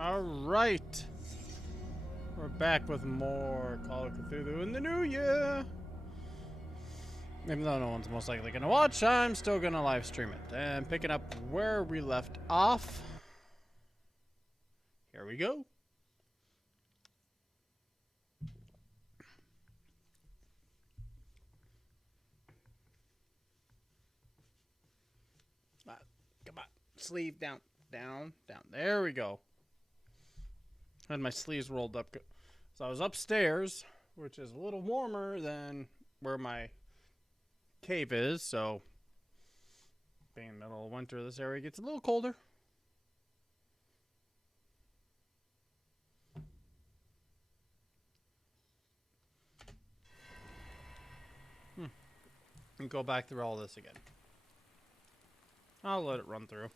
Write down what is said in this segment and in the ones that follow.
Alright. We're back with more Call of Cthulhu in the new year. Even though no one's most likely going to watch, I'm still going to live stream it. And picking up where we left off. Here we go. Come on. Sleeve down. Down. There we go. Had my sleeves rolled up. So I was upstairs, which is a little warmer than where my cave is. So being in the middle of winter, this area gets a little colder. And go back through all this again. I'll let it run through.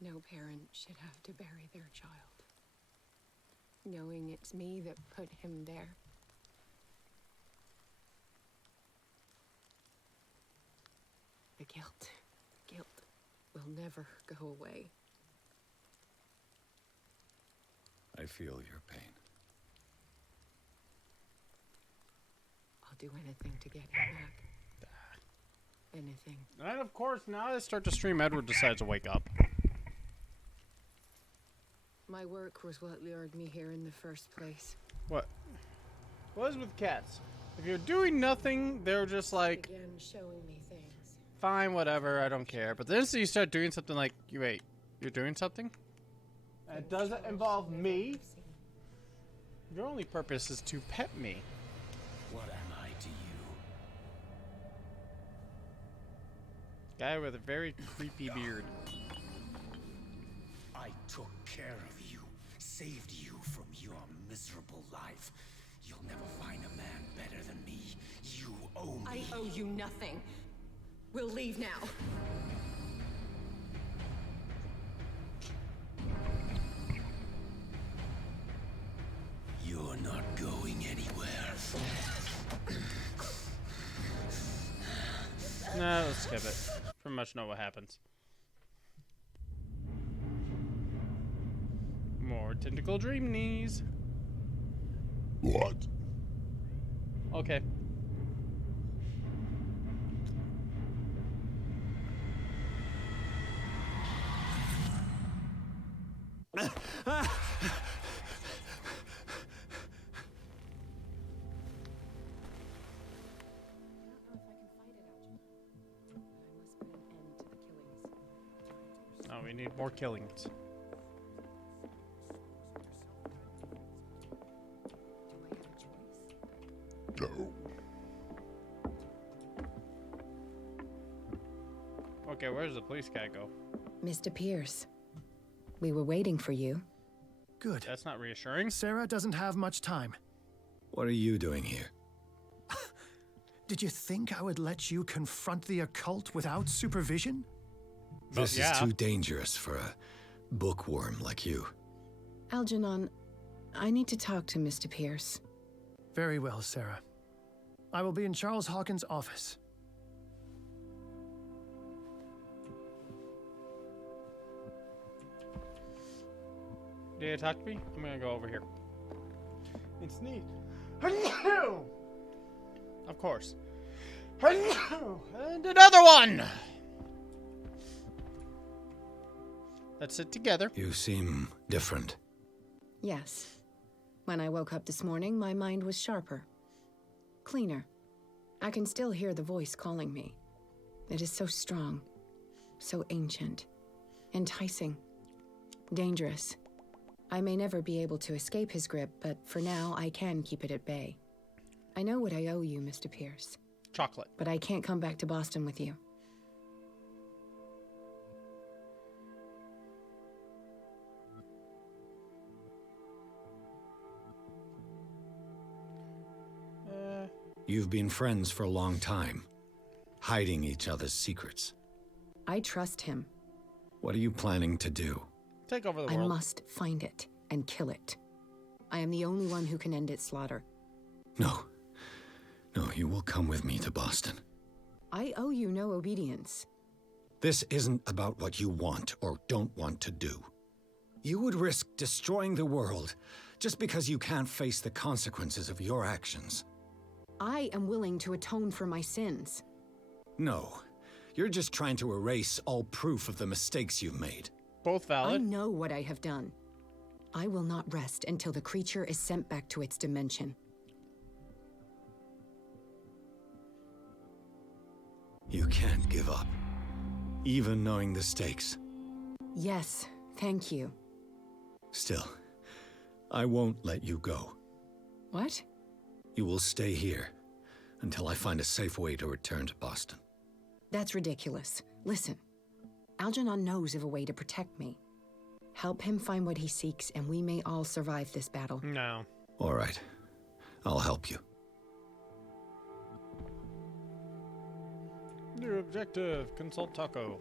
No parent should have to bury their child, knowing it's me that put him there. The guilt will never go away. I feel your pain. I'll do anything to get him back. Anything. And of course, now I start to stream, Edward decides to wake up. My work was what lured me here in the first place. What? What is with cats? If you're doing nothing, they're just like, Began showing me things. fine, whatever, I don't care. But the instant you start doing something like, wait, you're doing something? And it doesn't involve me? Your only purpose is to pet me. What am I to you? Guy with a very creepy beard. I took care of you, saved you from your miserable life. You'll never find a man better than me. You owe me. I owe you nothing. We'll leave now. You're not going anywhere. Nah, let's skip it. Pretty much know what happens. More tentacle dream knees. What? Okay. Oh, we need more killings. No. Okay, where's the police guy go? Mr. Pierce, we were waiting for you. Good. That's not reassuring. Sarah doesn't have much time. What are you doing here? Did you think I would let you confront the occult without supervision? This yeah. is too dangerous for a bookworm like you. Algernon, I need to talk to Mr. Pierce. Very well, Sarah. I will be in Charles Hawkins' office. Did you talk to me? I'm gonna go over here. It's neat. Of course. And another one! Let's sit together. You seem different. Yes. When I woke up this morning, my mind was sharper. Cleaner. I can still hear the voice calling me. It is so strong. So ancient. Enticing. Dangerous. I may never be able to escape his grip, but for now, I can keep it at bay. I know what I owe you, Mr. Pierce. Chocolate. But I can't come back to Boston with you. You've been friends for a long time, hiding each other's secrets. I trust him. What are you planning to do? Take over the I world. must find it and kill it. I am the only one who can end its slaughter. No. No, you will come with me to Boston. I owe you no obedience. This isn't about what you want or don't want to do. You would risk destroying the world just because you can't face the consequences of your actions. I am willing to atone for my sins. No, you're just trying to erase all proof of the mistakes you've made. Both I valid. know what I have done. I will not rest until the creature is sent back to its dimension. You can't give up, even knowing the stakes. Yes, thank you. Still, I won't let you go. What? You will stay here until I find a safe way to return to Boston. That's ridiculous. Listen, Algernon knows of a way to protect me. Help him find what he seeks, and we may all survive this battle. No. All right, I'll help you. New objective, consult Taco.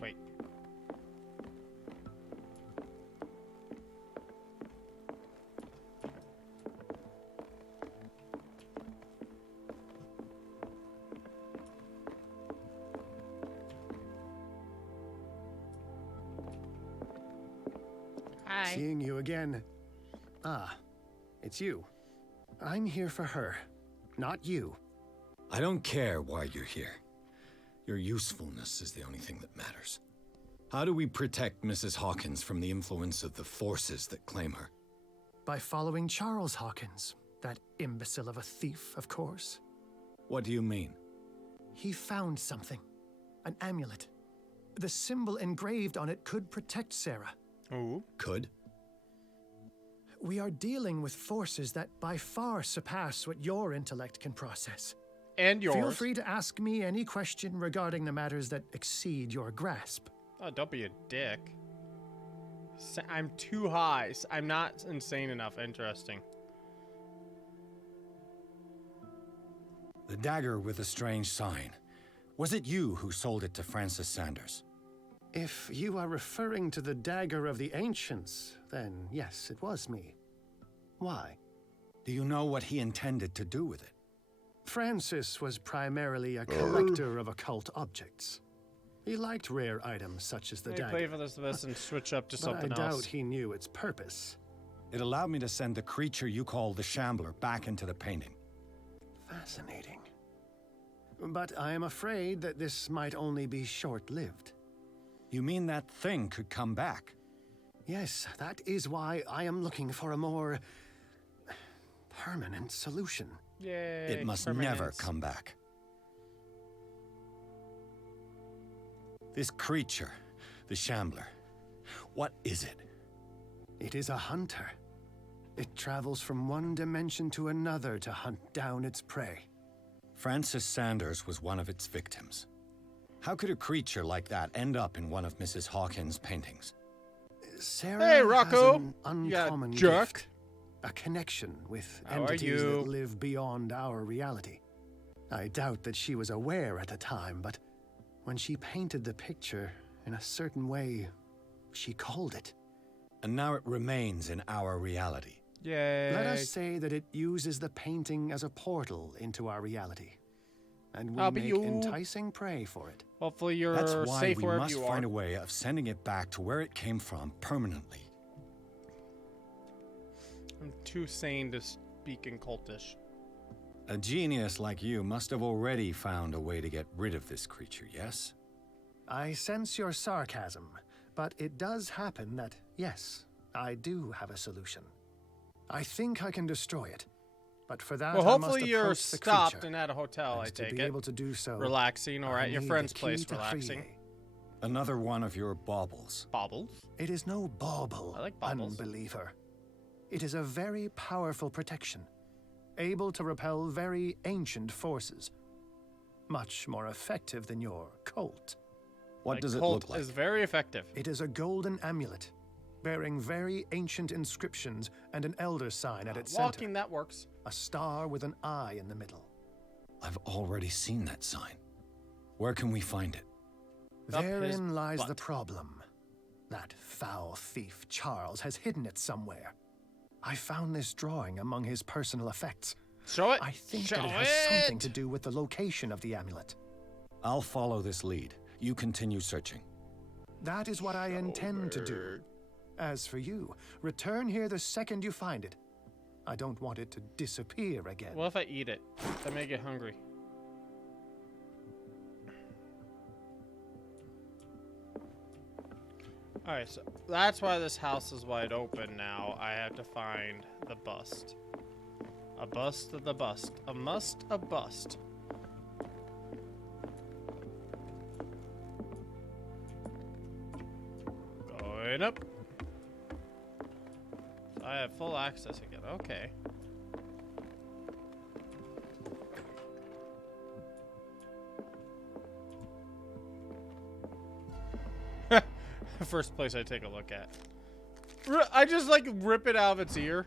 Wait. Hi. Seeing you again. Ah, it's you. I'm here for her, not you. I don't care why you're here. Your usefulness is the only thing that matters. How do we protect Mrs. Hawkins from the influence of the forces that claim her? By following Charles Hawkins, that imbecile of a thief, of course. What do you mean? He found something. An amulet. The symbol engraved on it could protect Sara. Ooh. Could? We are dealing with forces that by far surpass what your intellect can process. And yours. Feel free to ask me any question regarding the matters that exceed your grasp. Oh, don't be a dick. I'm too high. I'm not insane enough. Interesting. The dagger with the strange sign. Was it you who sold it to Francis Sanders? If you are referring to the dagger of the ancients, then yes, it was me. Why? Do you know what he intended to do with it? Francis was primarily a collector of occult objects. He liked rare items such as the Let me dagger. play for this and switch up to But something I doubt else. he knew its purpose. It allowed me to send the creature you call the Shambler back into the painting. Fascinating. But I am afraid that this might only be short-lived. You mean that thing could come back? Yes, that is why I am looking for a more permanent solution. Yay. It must never permanence. come back. This creature, the Shambler, what is it? It is a hunter. It travels from one dimension to another to hunt down its prey. Francis Sanders was one of its victims. How could a creature like that end up in one of Mrs. Hawkins' paintings? Sarah Hey, Rocco! has an You got uncommon jerk. gift. A connection with How are entities you? that live beyond our reality. I doubt that she was aware at the time, but when she painted the picture in a certain way, she called it. And now it remains in our reality. Yay. Let us say that it uses the painting as a portal into our reality. And we I'll be make you. enticing prey for it. Hopefully you're That's why safe we wherever must you find are. a way of sending it back to where it came from permanently. I'm too sane to speak in cultish. A genius like you must have already found a way to get rid of this creature, yes? I sense your sarcasm, but it does happen that, yes, I do have a solution. I think I can destroy it, but for that Well, I hopefully must you're approach the stopped creature. and at a hotel, And I to take be it. able to do so, Relaxing or I at your need friend's the key place to relaxing. Friye. Another one of your baubles. Baubles? It is no bauble, I like baubles. unbeliever. It is a very powerful protection, able to repel very ancient forces. Much more effective than your cult. What My does it cult look like? is very effective. It is a golden amulet, bearing very ancient inscriptions and an elder sign at its Walking, center. that works. A star with an eye in the middle. I've already seen that sign. Where can we find it? Up his Therein lies the butt. problem. That foul thief Charles has hidden it somewhere. I found this drawing among his personal effects. Show it. I think Show that it has something to do with the location of the amulet. I'll follow this lead. You continue searching. That is what I intend to do. As for you, return here the second you find it. I don't want it to disappear again. What if I eat it? I may get hungry. Alright, so that's why this house is wide open now. I have to find the bust. A bust of the bust. A must, a bust. Going up. So I have full access again. Okay. First place I take a look at. I just like rip it out of its ear.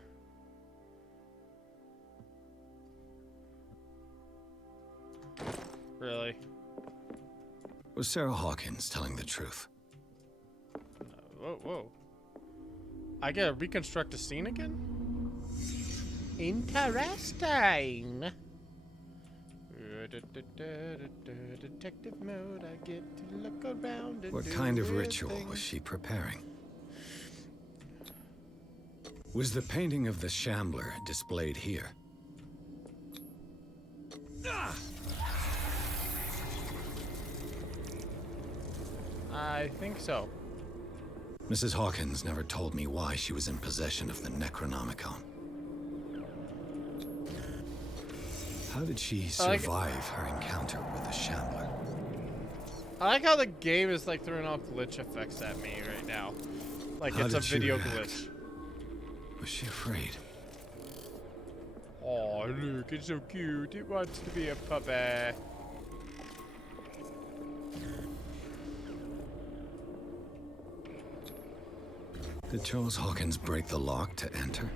Really? Was Sara Hawkins telling the truth? Whoa, whoa. I gotta reconstruct a scene again? Interesting. Detective mode, I get to look around and What do kind of weird ritual things. was she preparing? Was the painting of the Shambler displayed here? I think so. Mrs. Hawkins never told me why she was in possession of the Necronomicon. How did she survive her encounter with the Shambler? I like how the game is like throwing out glitch effects at me right now. Like How it's a did she video react? glitch. Was she afraid? Oh, look, it's so cute. It wants to be a puppy. Did Charles Hawkins break the lock to enter?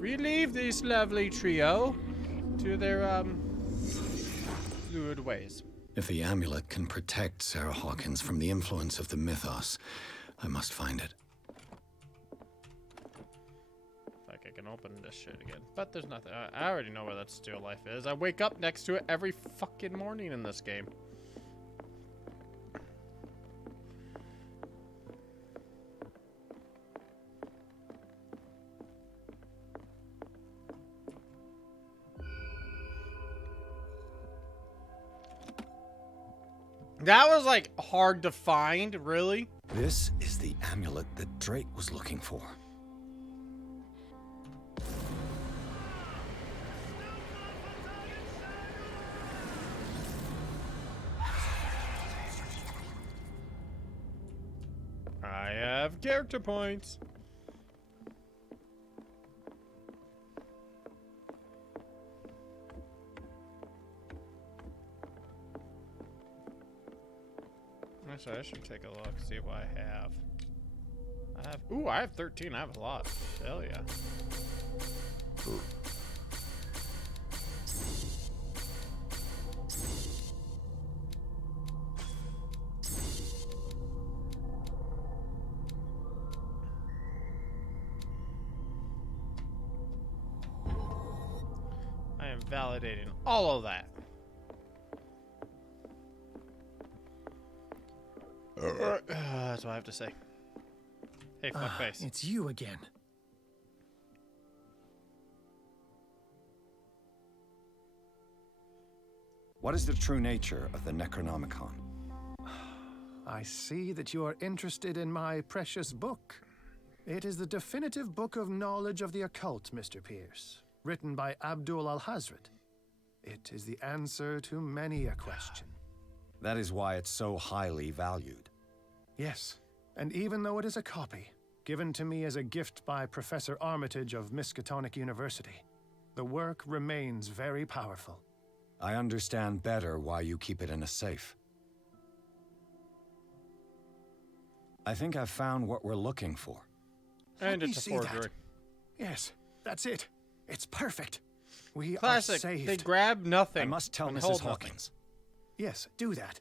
We leave this lovely trio to their fluid ways. If the amulet can protect Sara Hawkins from the influence of the mythos, I must find it. Like I can open this shit again, but there's nothing. I already know where that still life is. I wake up next to it every fucking morning in this game. That was like hard to find, really. This is the amulet that Drake was looking for. I have character points. Actually, I should take a look, see what I have. Ooh, I have 13. I have a lot. Hell yeah. Ooh. I am validating all of that. That's what I have to say. Hey, fuckface. It's you again. What is the true nature of the Necronomicon? I see that you are interested in my precious book. It is the definitive book of knowledge of the occult, Mr. Pierce, written by Abdul al-Hazred. It is the answer to many a question. That is why it's so highly valued. Yes, and even though it is a copy, given to me as a gift by Professor Armitage of Miskatonic University, the work remains very powerful. I understand better why you keep it in a safe. I think I've found what we're looking for. And Let me it's a see that. forgery. Yes, that's it. It's perfect. We Classic. are saved. They grab nothing. I must tell and Mrs. hold nothing. Hawkins. Yes, do that.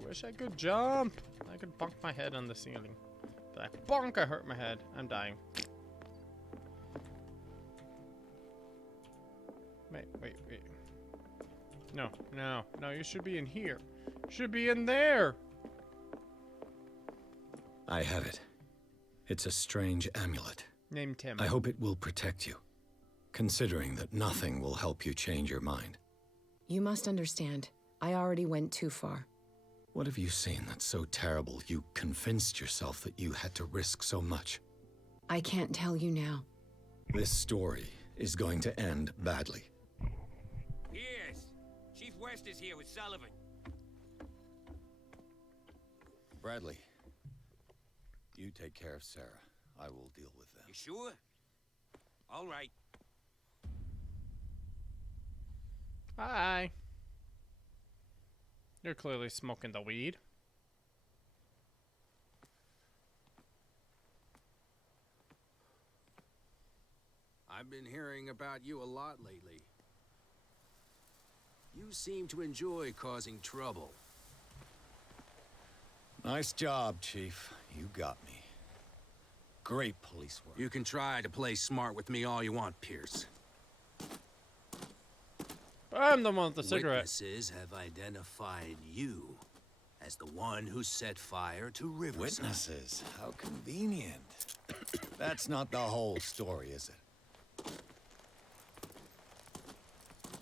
I wish I could jump. I could bonk my head on the ceiling. But I bonk, I hurt my head. I'm dying. Wait. No, you should be in here. You should be in there. I have it. It's a strange amulet. Named Tim. I hope it will protect you, considering that nothing will help you change your mind. You must understand, I already went too far. What have you seen that's so terrible you convinced yourself that you had to risk so much? I can't tell you now. This story is going to end badly. Yes. Chief West is here with Sullivan. Bradley, you take care of Sarah. I will deal with them. You sure? All right. Hi. You're clearly smoking the weed. I've been hearing about you a lot lately. You seem to enjoy causing trouble. Nice job, Chief. You got me. Great police work. You can try to play smart with me all you want, Pierce. I'm the one with the cigarette. Witnesses have identified you as the one who set fire to Riverside. Witnesses? How convenient. That's not the whole story, is it?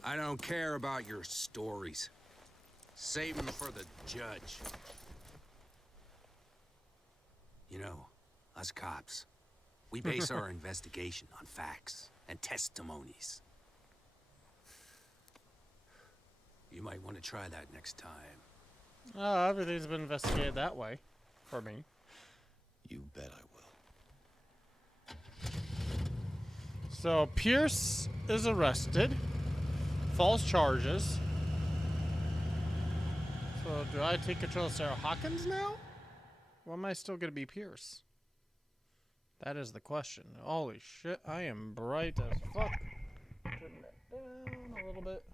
I don't care about your stories. Save them for the judge. You know, us cops, we base our investigation on facts and testimonies. You might want to try that next time. Oh, everything's been investigated that way. For me. You bet I will. So, Pierce is arrested. False charges. So, do I take control of Sara Hawkins now? Or am I still going to be Pierce? That is the question. Holy shit, I am bright as fuck. Turn that down a little bit.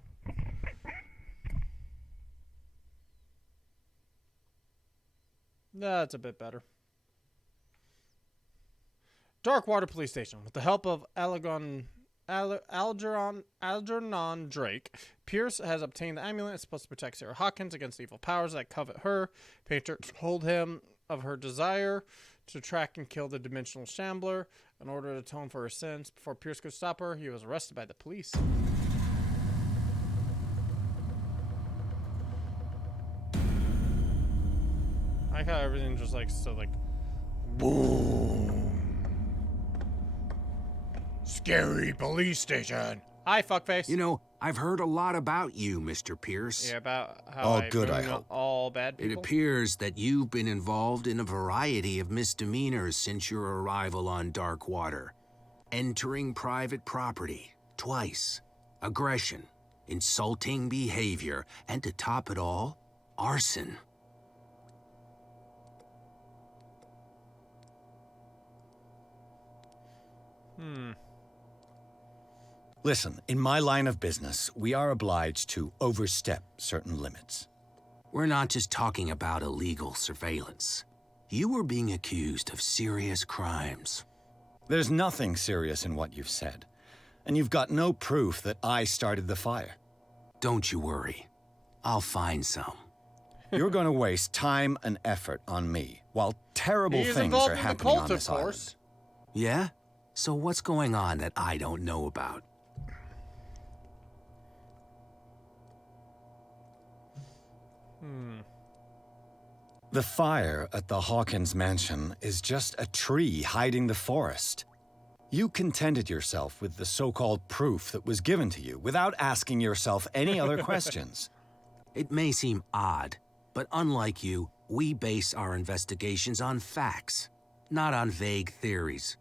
That's a bit better. Darkwater Police Station. With the help of Algernon Drake, Pierce has obtained the amulet. It's supposed to protect Sara Hawkins against evil powers that covet her. Painter told him of her desire to track and kill the dimensional shambler in order to atone for her sins. Before Pierce could stop her, he was arrested by the police. I like how everything just like so like boom. Scary police station. Hi, fuckface. You know, I've heard a lot about you, Mr. Pierce. Yeah, about how All I good, I ruin hope. all bad It people. appears that you've been involved in a variety of misdemeanors since your arrival on Darkwater. Entering private property, twice. Aggression, insulting behavior, and to top it all, arson. Listen, in my line of business, we are obliged to overstep certain limits. We're not just talking about illegal surveillance. You were being accused of serious crimes. There's nothing serious in what you've said, and you've got no proof that I started the fire. Don't you worry. I'll find some. You're going to waste time and effort on me, while terrible He's things involved are in the happening cult, on of this course. Yeah? So what's going on that I don't know about? The fire at the Hawkins mansion is just a tree hiding the forest. You contented yourself with the so-called proof that was given to you without asking yourself any other questions. It may seem odd, but unlike you, we base our investigations on facts, not on vague theories.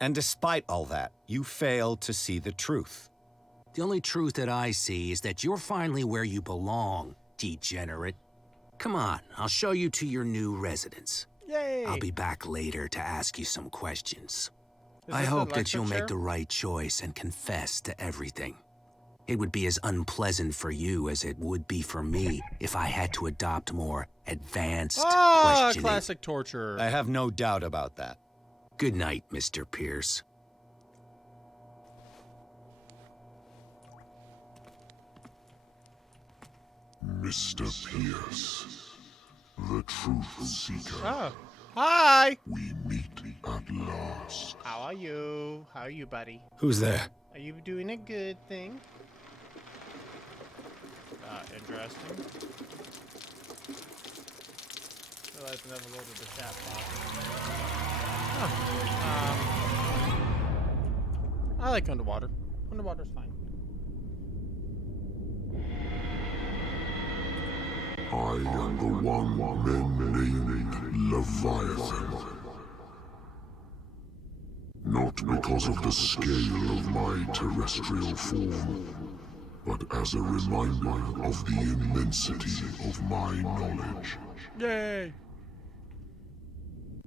And despite all that, you failed to see the truth. The only truth that I see is that you're finally where you belong, degenerate. Come on, I'll show you to your new residence. Yay! I'll be back later to ask you some questions. Is I this the hope that electric you'll chair? make the right choice and confess to everything. It would be as unpleasant for you as it would be for me if I had to adopt more advanced questioning. Classic torture. I have no doubt about that. Good night, Mr. Pierce. Mr. Pierce, the truth seeker. Oh. Hi! We meet at last. How are you? How are you, buddy? Who's there? Are you doing a good thing? Interesting. Realized I never loaded the chat box. I like underwater. Underwater's fine. I am the one men named Leviathan. Not because of the scale of my terrestrial form, but as a reminder of the immensity of my knowledge. Yay!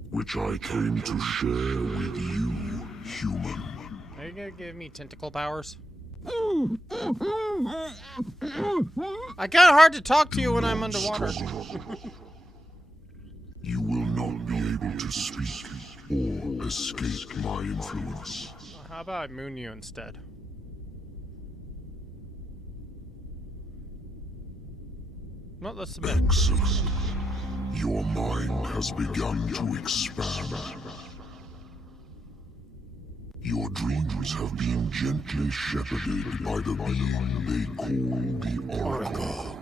Which I came to share with you, human. Are you gonna give me tentacle powers? I kinda hard to talk to you when I'm underwater. You will not be able to speak or escape my influence. How about I moon you instead? No, let's submit. Excellent. Your mind has begun to expand. Your dreams have been gently shepherded by the being they call the Oracle.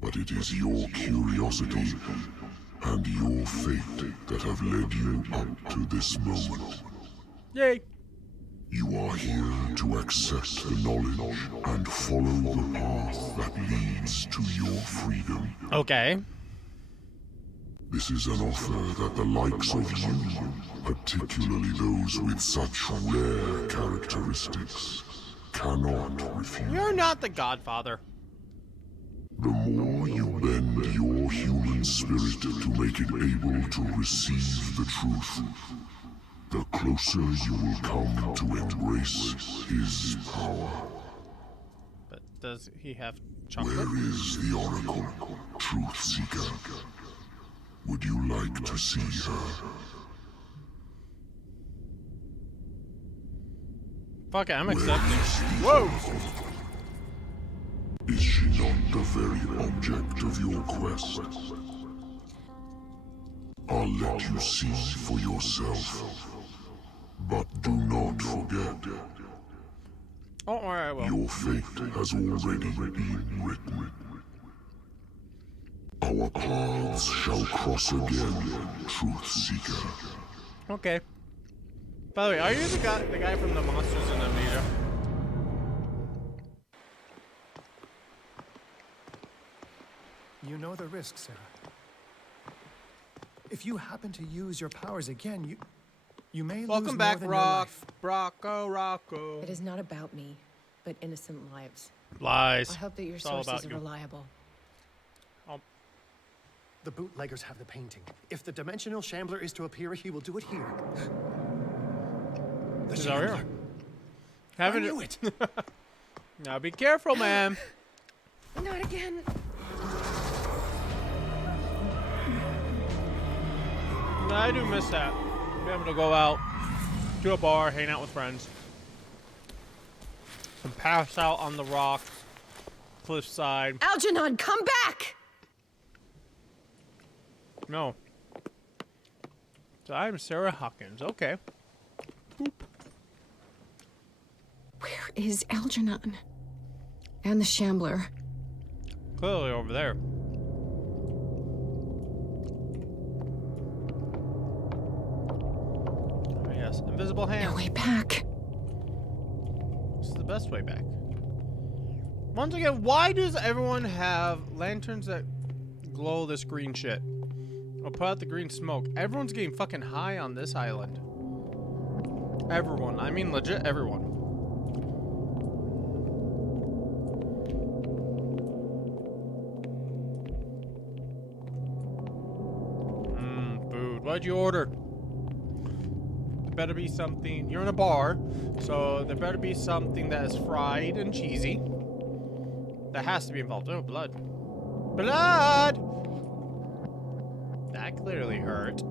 But it is your curiosity and your fate that have led you up to this moment. Yay! You are here to accept the knowledge and follow the path that leads to your freedom. Okay. This is an offer that the likes of you, particularly those with such rare characteristics, cannot refuse. You're not the Godfather. The more you bend your human spirit to make it able to receive the truth, the closer you will come to embrace his power. But does he have chocolate? Where is the Oracle, Truth Seeker? Would you like to see her? Fuck it, I'm accepting. Whoa! Is she not the very object of your quest? I'll let you see for yourself. But do not forget, Oh, alright, I will. your fate has already been written. Our paths shall cross again, Truth Seeker. Okay. By the way, are you the guy from the Monsters in Amnesia? You know the risk, Sarah. If you happen to use your powers again, you may Welcome lose back, more than your life. Rocco. It is not about me, but innocent lives. Lies. I hope that your It's all sources about are you. reliable. The bootleggers have the painting. If the dimensional shambler is to appear, he will do it here. The He's out here. shambler. I Haven't knew it. Now be careful, man. Not again. I do miss that. Be able to go out to a bar, hang out with friends, and pass out on the rocks, cliffside. Algernon, come back! No. So I'm Sara Hawkins. Okay. Boop. Where is Algernon? And the Shambler? Clearly over there. Oh, yes, invisible hand. No way back. This is the best way back. Once again, why does everyone have lanterns that glow this green shit? Or put out the green smoke? Everyone's getting fucking high on this island. Everyone. I mean legit everyone. Food. What'd you order? There better be something. You're in a bar, so there better be something that is fried and cheesy. That has to be involved. Oh, blood. Blood! That clearly hurt.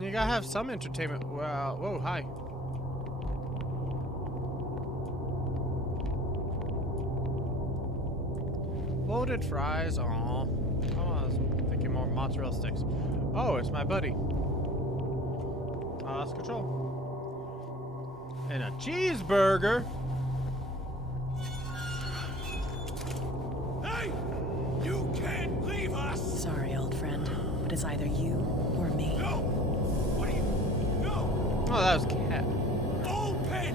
You gotta have some entertainment. Wow. Whoa, hi. Loaded fries. Aw. Oh, I was thinking more mozzarella sticks. Oh, it's my buddy. Lost control. And a cheeseburger. Hey! You can't leave us! Sorry, old friend, but it's either you or me. No! What are you... No! Oh, that was Cat. Open!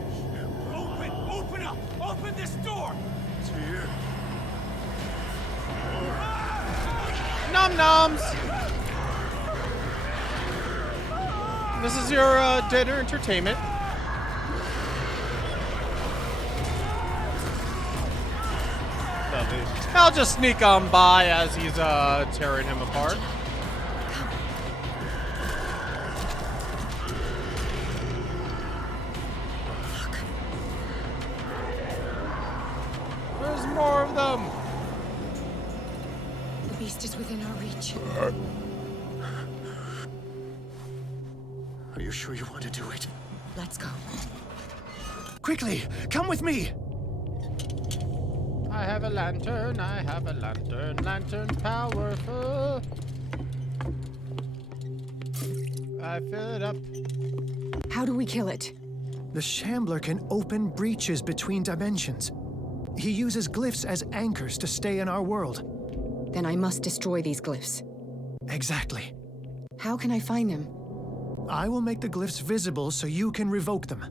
Open up! Open this door! It's here. Nom noms! This is your dinner entertainment. Lovely. I'll just sneak on by as he's tearing him apart. There's more of them. The beast is within our reach. Are you sure you want to do it? Let's go. Quickly, come with me! I have a lantern, lantern's powerful. I fill it up. How do we kill it? The Shambler can open breaches between dimensions. He uses glyphs as anchors to stay in our world. Then I must destroy these glyphs. Exactly. How can I find them? I will make the glyphs visible so you can revoke them.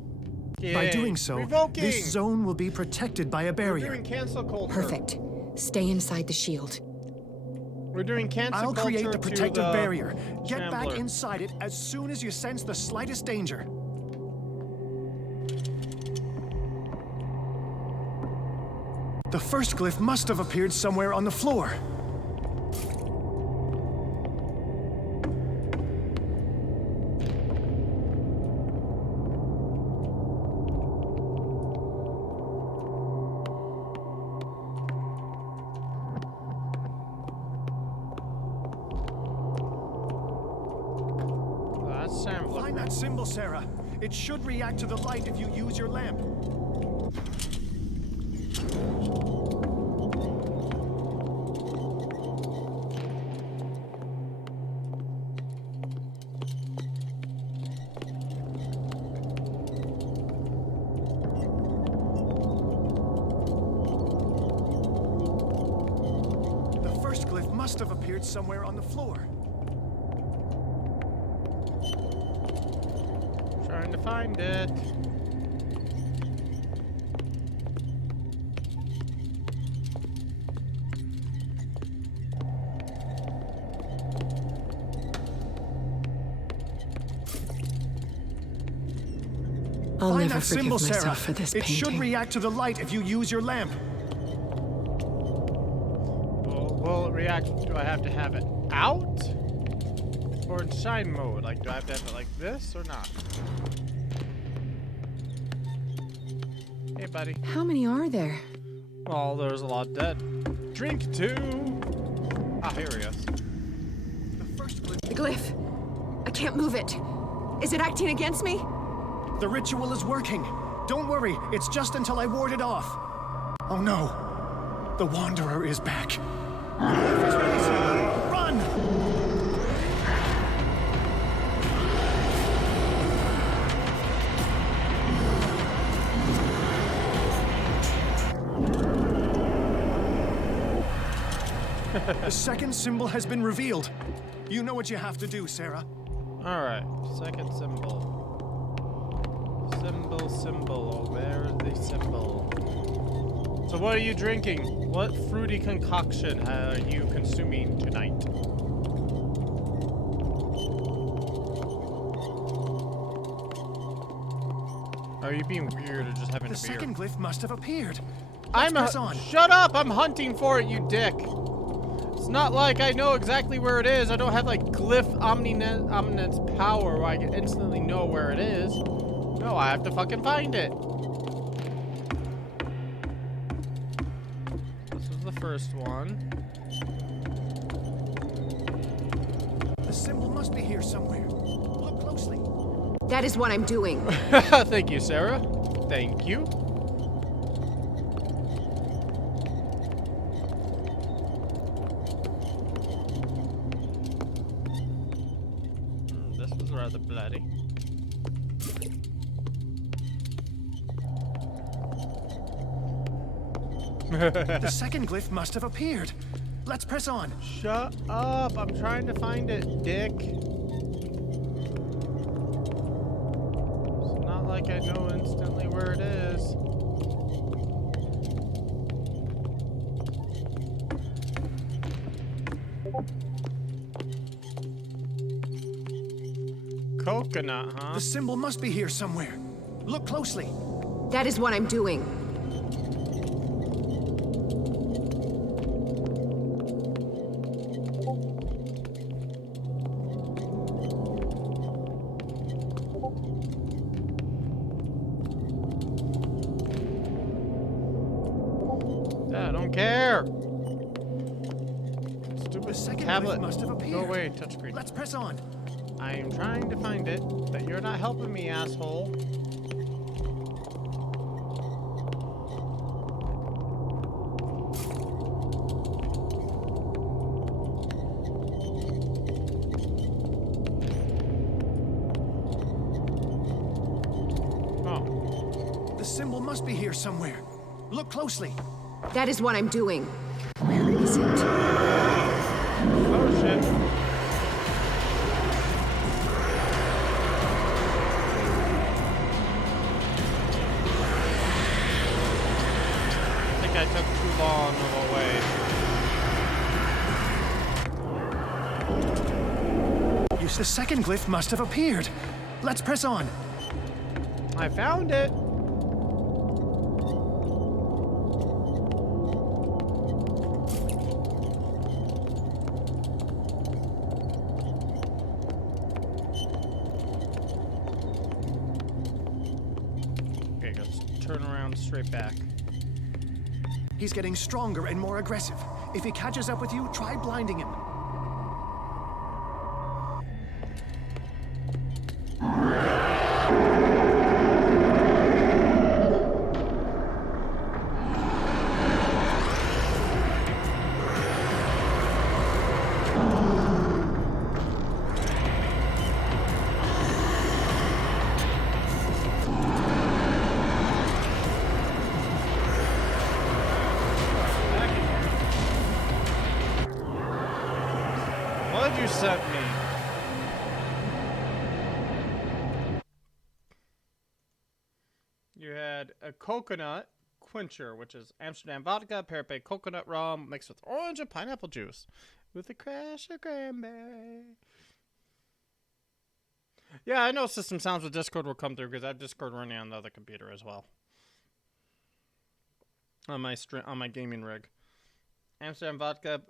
By Yay. doing so, Revoking. this zone will be protected by a We're barrier. doing cancel culture. Perfect. Stay inside the shield. We're doing cancel I'll culture create the to protective the barrier. Get Shambler. back inside it as soon as you sense the slightest danger. The first glyph must have appeared somewhere on the floor. That's Shambler. Find that symbol, Sarah. It should react to the light if you use your lamp. The first glyph must have appeared somewhere on the floor. Trying to find it. I'll Find never that forgive symbol, myself Sarah. for this It painting. should react to the light if you use your lamp. Will it react? Do I have to have it out? Or in shine mode? Like, do I have to have it like this or not? Hey, buddy. How many are there? Oh, there's a lot dead. Drink two. Ah, here he is. The first glyph. The glyph. I can't move it. Is it acting against me? The ritual is working. Don't worry, it's just until I ward it off. Oh no. The Wanderer is back. The glyph is ready, Sarah. Run! The second symbol has been revealed. You know what you have to do, Sarah. Alright, second symbol. Symbol. Oh, where is the symbol? So what are you drinking? What fruity concoction are you consuming tonight? Are you being weird or just having The a beer? second glyph must have appeared. I'm press on. Shut up! I'm hunting for it, you dick! It's not like I know exactly where it is. I don't have like glyph omniscience power where I can instantly know where it is. No, I have to fucking find it. This is the first one. The symbol must be here somewhere. Look closely. That is what I'm doing. Thank you, Sarah. Thank you. This was rather bloody. The second glyph must have appeared. Let's press on. Shut up. I'm trying to find it, dick. It's not like I know instantly where it is. Coconut, huh? The symbol must be here somewhere. Look closely. That is what I'm doing. I don't care. The Stupid second tablet. glyph must have appeared. Go away, touchscreen. Let's press on. I am trying to find it, but you're not helping me, asshole. Oh. The symbol must be here somewhere. Look closely. That is what I'm doing. Where is it? Oh, shit. I think I took too long of a way. The second glyph must have appeared. Let's press on. I found it. Okay, let's turn around straight back. He's getting stronger and more aggressive. If he catches up with you, try blinding him. What did you send me? You had a coconut quencher, which is Amsterdam vodka, parapet coconut rum mixed with orange and pineapple juice with a crash of cranberry. Yeah, I know System Sounds with Discord will come through because I have Discord running on the other computer as well. On my gaming rig. Amsterdam vodka,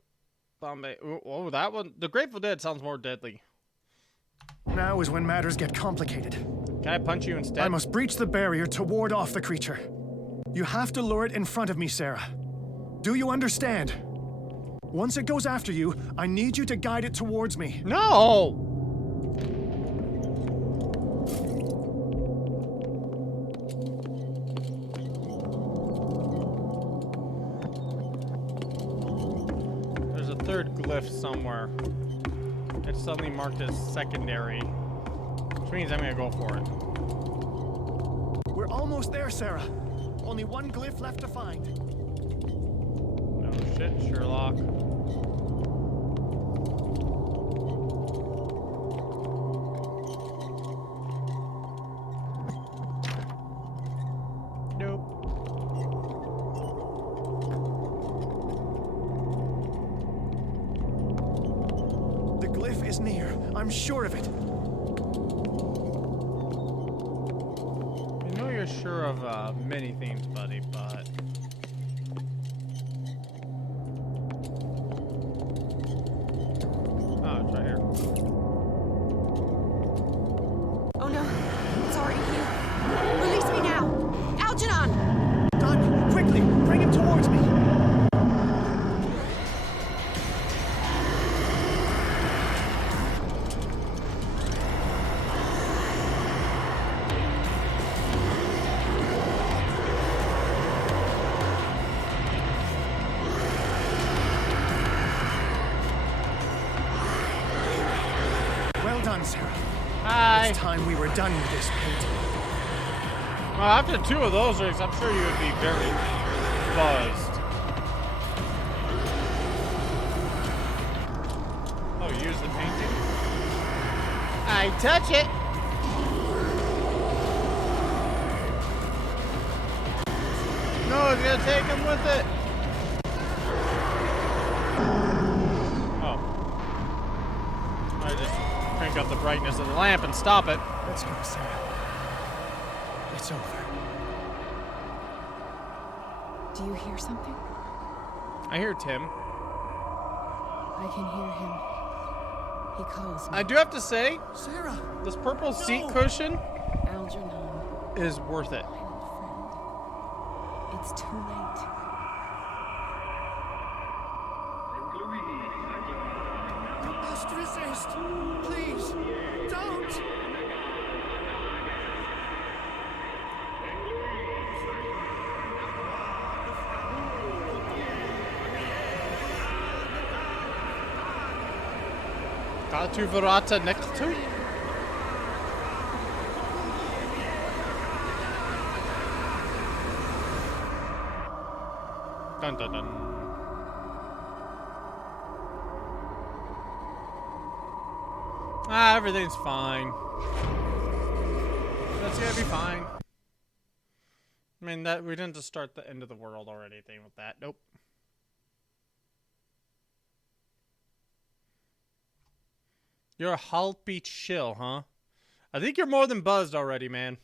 Bombay. Oh, that one. The Grateful Dead sounds more deadly. Now is when matters get complicated. Can I punch you instead? I must breach the barrier to ward off the creature. You have to lure it in front of me, Sarah. Do you understand? Once it goes after you, I need you to guide it towards me. No! There's a third glyph somewhere. It's suddenly marked as secondary, which means I'm gonna go for it. We're almost there, Sarah. Only one glyph left to find. No shit, Sherlock. Nope. The glyph is near. I'm sure of it. I know you're sure of many things, buddy, but It's time we were done with this painting. Well, after 2 of those rings, I'm sure you would be very buzzed. Oh, use the painting? I touch it! No, it's gonna take him with it! Oh. I just crank up the brightness of the lamp and stop it. Let's go, Sarah. It's over. Do you hear something? I hear Tim. I can hear him. He calls me. I do have to say, Sarah! this purple seat cushion Algernon, is worth it. my old friend. It's too late. You must resist! Please! Don't! Gaat u verraten next to? Dun dun dun. Ah, everything's fine. That's gonna be fine. I mean, that we didn't just start the end of the world or anything with that. Nope. You're a heartbeat shill, huh? I think you're more than buzzed already, man.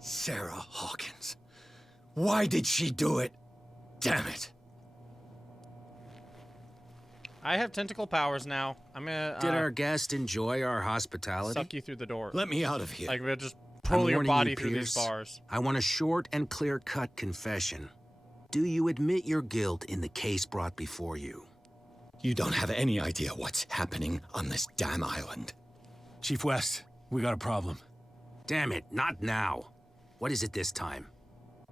Sara Hawkins. Why did she do it? Damn it. I have tentacle powers now. I'm gonna Did our guest enjoy our hospitality? suck you through the door. Let me out of here. Like, we'll just I'm pull your warning body you, through these Pierce. bars. I want a short and clear-cut confession. Do you admit your guilt in the case brought before you? You don't have any idea what's happening on this damn island. Chief West, we got a problem. Damn it, not now. What is it this time?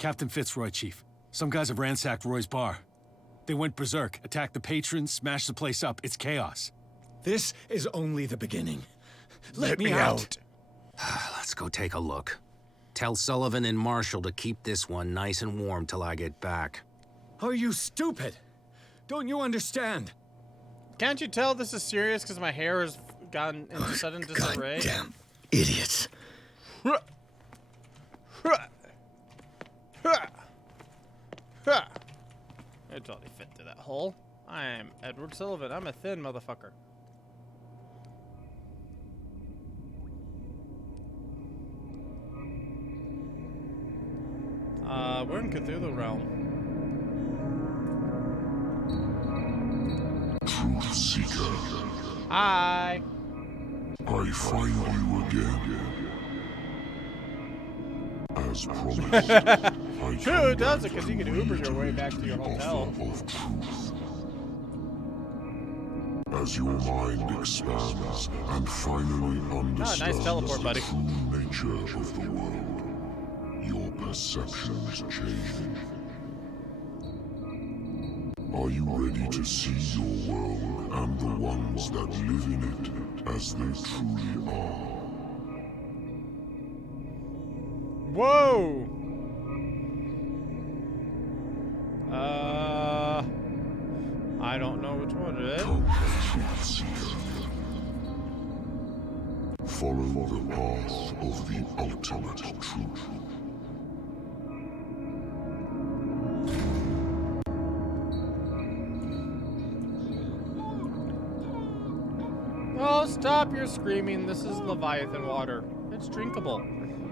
Captain Fitzroy, Chief. Some guys have ransacked Roy's bar. They went berserk, attacked the patrons, smashed the place up. It's chaos. This is only the beginning. Let me out. Let's go take a look. Tell Sullivan and Marshall to keep this one nice and warm till I get back. Are you stupid? Don't you understand? Can't you tell this is serious because my hair has gotten into sudden disarray? Goddamn idiots. It totally fit through that hole. I'm Edward Sullivan. I'm a thin motherfucker. We're in Cthulhu realm. Truth Seeker, Hi. I find you again. As promised, I Who does it? Because you can Uber your way back to your hotel. of truth. As your mind expands and finally understands nice teleport, the buddy. true nature of the world, your perceptions change. Are you ready to see your world and the ones that live in it as they truly are? Whoa. I don't know which one it is. Come, Truth Seeker. Follow the path of the ultimate truth. Oh, stop your screaming. This is Leviathan water. It's drinkable,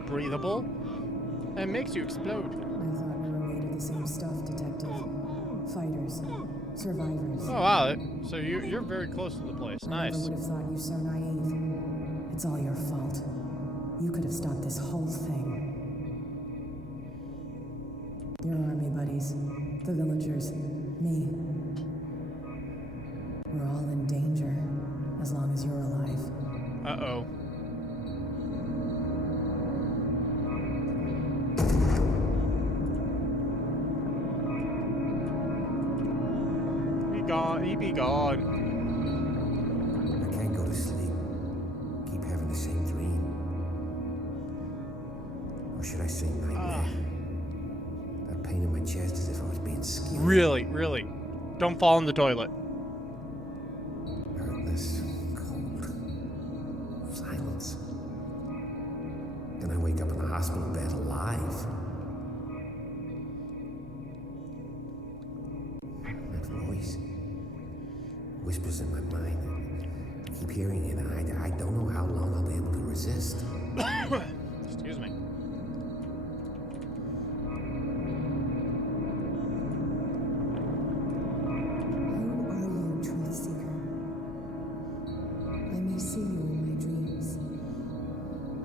breathable, and makes you explode. I thought we were made of the same stuff, Detective. Fighters. Survivors. Oh, wow. So you're very close to the place. I Nice. never would have thought you so naive. It's all your fault. You could have stopped this whole thing. Your army buddies, the villagers, me. We're all in danger, as long as you're alive. Uh-oh. Be gone. He be gone. should I say nightmare? That pain in my chest as if I was being skinned. Really, really. Don't fall in the toilet. Hurtless, cold, silence. Then I wake up in a hospital bed alive. That voice whispers in my mind. I keep hearing it, and I don't know how long I'll be able to resist. Excuse me. Who are you, truth seeker? I may see you in my dreams.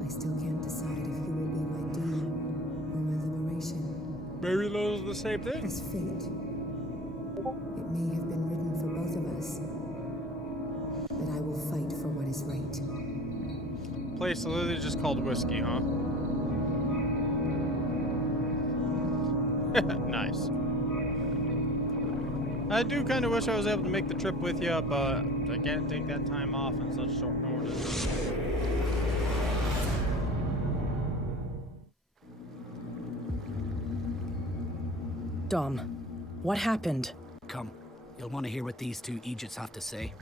I still can't decide if you will be my doom or my liberation. Maybe those are the same thing. As fate, it may have been written for both of us that I will fight for what is right. Place literally just called whiskey, huh? Nice. I do kind of wish I was able to make the trip with you, but I can't take that time off in such short notice. Dom, what happened? Come, you'll want to hear what these two Egypts have to say.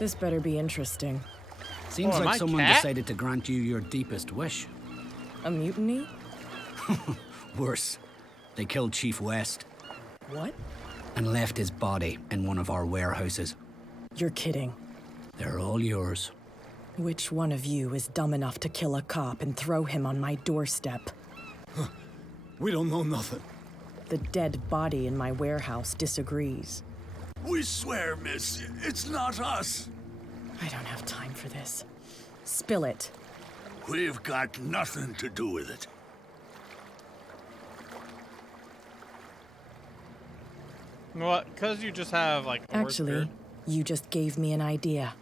This better be interesting. Seems am like I someone cat? decided to grant you your deepest wish. A mutiny? Worse, they killed Chief West What? and left his body in one of our warehouses. You're kidding. They're all yours. Which one of you is dumb enough to kill a cop and throw him on my doorstep? We don't know nothing. The dead body in my warehouse disagrees. We swear, miss, it's not us. I don't have time for this. Spill it. We've got nothing to do with it. What? Because you just have, like, a horse Actually, beard? you just gave me an idea.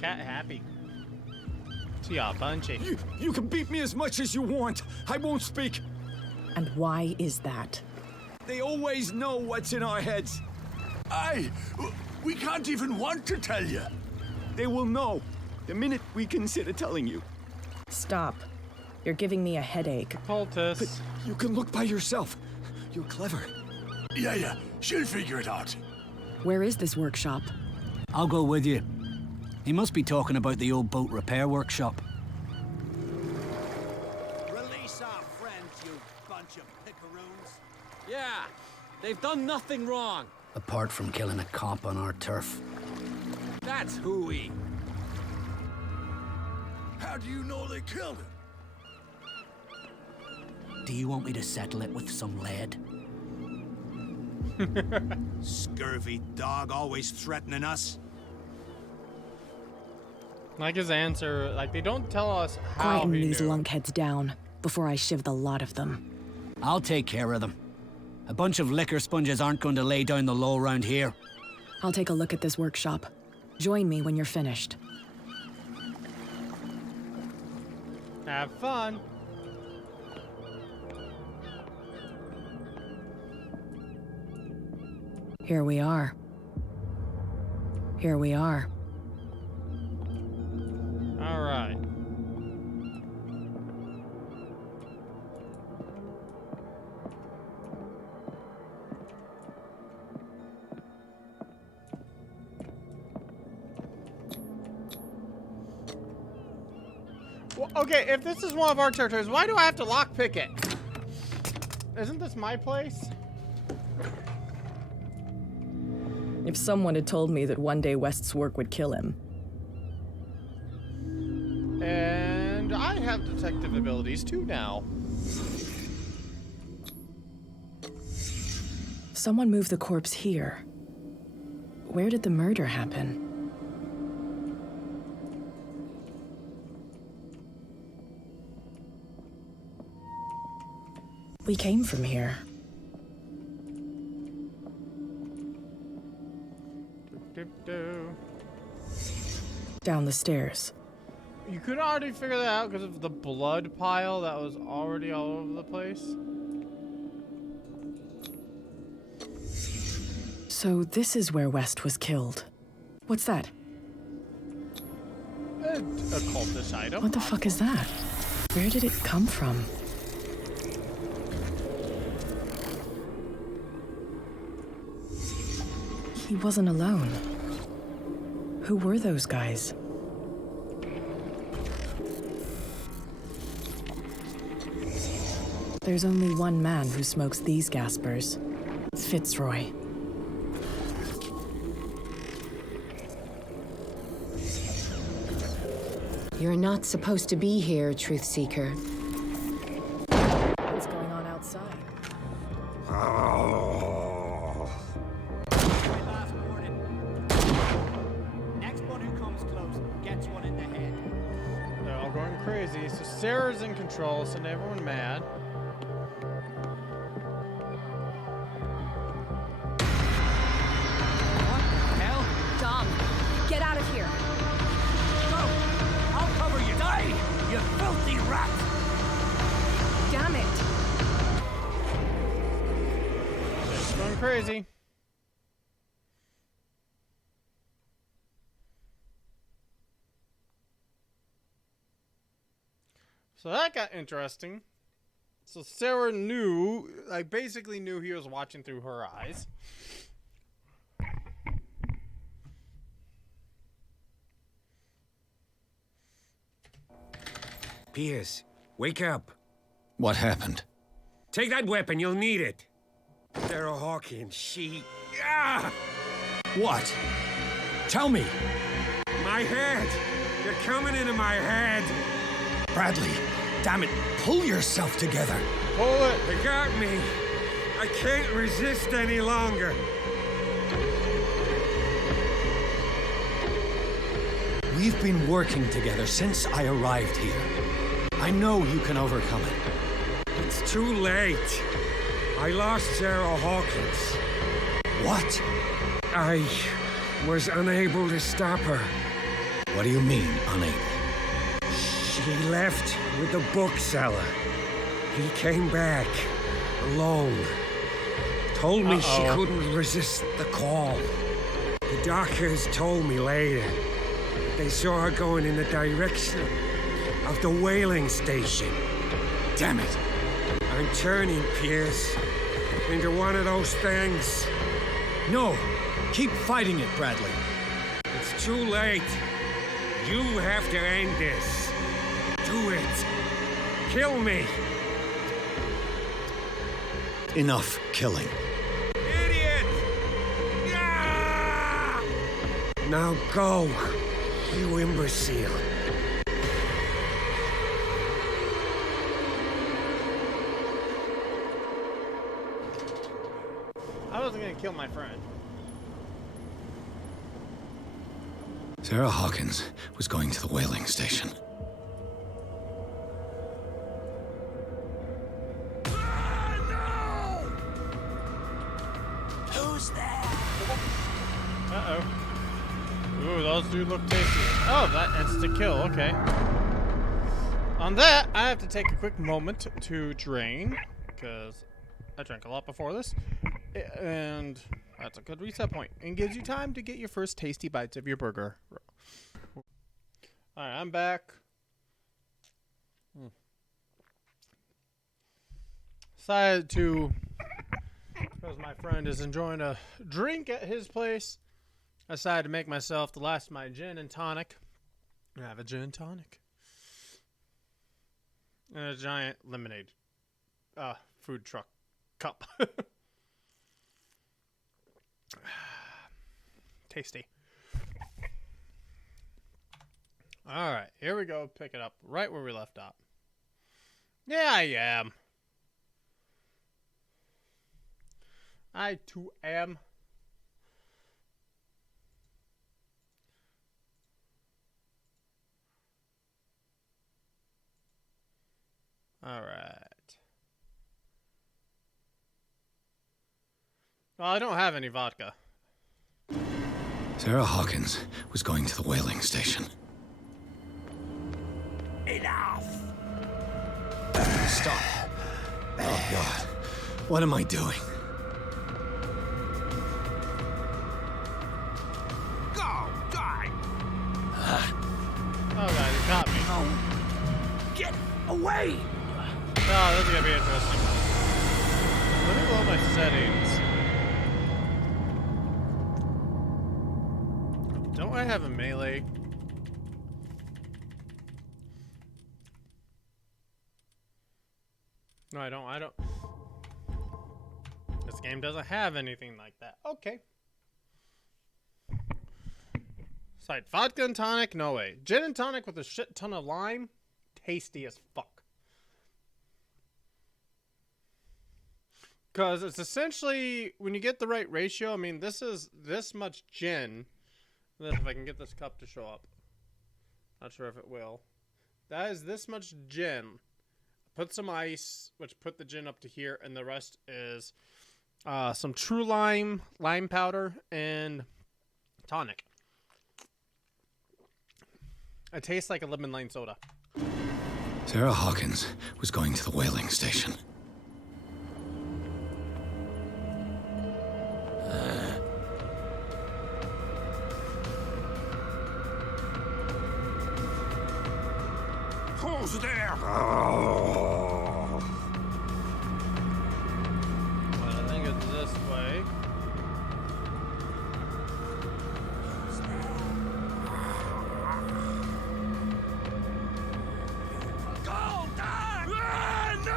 Cat happy. See ya, punchy. You can beat me as much as you want. I won't speak. And why is that? They always know what's in our heads. We can't even want to tell you. They will know the minute we consider telling you. Stop. You're giving me a headache. Poultice. But you can look by yourself. You're clever. Yeah, she'll figure it out. Where is this workshop? I'll go with you. He must be talking about the old boat repair workshop. Release our friends, you bunch of pickaroons. Yeah, they've done nothing wrong. Apart from killing a cop on our turf. That's hooey. How do you know they killed him? Do you want me to settle it with some lead? Scurvy dog, always threatening us. Like his answer, like they don't tell us how Quieten he these knew. lunkheads down before I shiv the lot of them. I'll take care of them. A bunch of liquor sponges aren't going to lay down the law around here. I'll take a look at this workshop. Join me when you're finished. Have fun. Here we are. Here we are. All right. Well, okay, if this is one of our territories, why do I have to lockpick it? Isn't this my place? If someone had told me that one day West's work would kill him. And I have detective abilities too now. Someone moved the corpse here. Where did the murder happen? We came from here. Down the stairs. You could already figure that out because of the blood pile that was already all over the place. So this is where West was killed. What's that? A cultish item. What the fuck is that? Where did it come from? He wasn't alone. Who were those guys? There's only one man who smokes these gaspers. Fitzroy. You're not supposed to be here, Truth Seeker. What's going on outside? Last warning. Next one who comes close gets one in the head. They're all going crazy. So Sarah's in control, sending everyone mad. What the hell? Dom, get out of here. Go! I'll cover you! Die! You filthy rat! Damn it. It's going crazy. So that got interesting. So Sarah knew, like, basically knew he was watching through her eyes. Pierce, wake up. What happened? Take that weapon, you'll need it. Sara Hawkins, she... Ah! What? Tell me! My head! You're coming into my head! Bradley, damn it, pull yourself together. Pull it! They got me. I can't resist any longer. We've been working together since I arrived here. I know you can overcome it. It's too late. I lost Sara Hawkins. What? I was unable to stop her. What do you mean, unable? She left with the bookseller. He came back, alone. Told me she couldn't resist the call. The doctors told me later that they saw her going in the direction of the whaling station. Damn it! I'm turning, Pierce, into one of those things. No! Keep fighting it, Bradley. It's too late. You have to end this. Do it. Kill me. Enough killing. Idiot! Ah! Now go, you imbecile. I wasn't gonna kill my friend. Sara Hawkins was going to the whaling station. Who's there? Uh-oh. Ooh, those do look tasty. Oh, that instant kill, okay. On that, I have to take a quick moment to drain, because I drank a lot before this. And that's a good reset point. And gives you time to get your first tasty bites of your burger. Alright, I'm back. Decided to, because my friend is enjoying a drink at his place, I decided to make myself the last of my gin and tonic. I have a gin and tonic. And a giant lemonade food truck cup. Tasty. Alright, here we go. Pick it up right where we left off. Yeah, I am. I too am. Alright. Well, I don't have any vodka. Sara Hawkins was going to the whaling station. Enough! Stop. Oh, God. What am I doing? Away! Oh, this is gonna be interesting. Let me lower my settings. Don't I have a melee? No, I don't. This game doesn't have anything like that. Okay. Side vodka and tonic? No way. Gin and tonic with a shit ton of lime? Tasty as fuck. Because it's essentially, when you get the right ratio, I mean, this is this much gin. If I can get this cup to show up. Not sure if it will. That is this much gin. Put some ice, which put the gin up to here, and the rest is some true lime powder, and tonic. It tastes like a lemon lime soda. Sara Hawkins was going to the whaling station. Who's there? Well, I think it's this way. Go, die! No!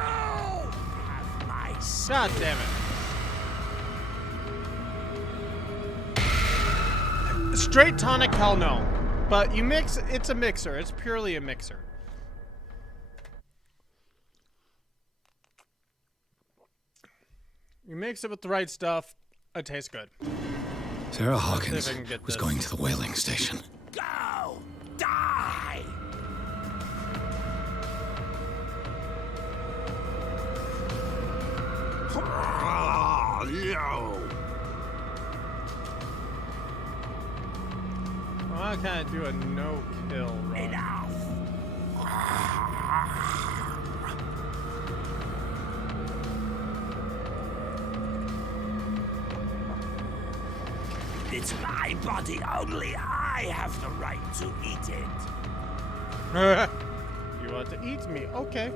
Have my God damn it. Straight tonic, hell no. But you mix, it's a mixer. It's purely a mixer. You mix it with the right stuff, it tastes good. Sara Hawkins was going to the whaling station. Go! Die! Yo! Well, I kind of do a no-kill run. Enough! It's my body. Only I have the right to eat it. You want to eat me? Okay.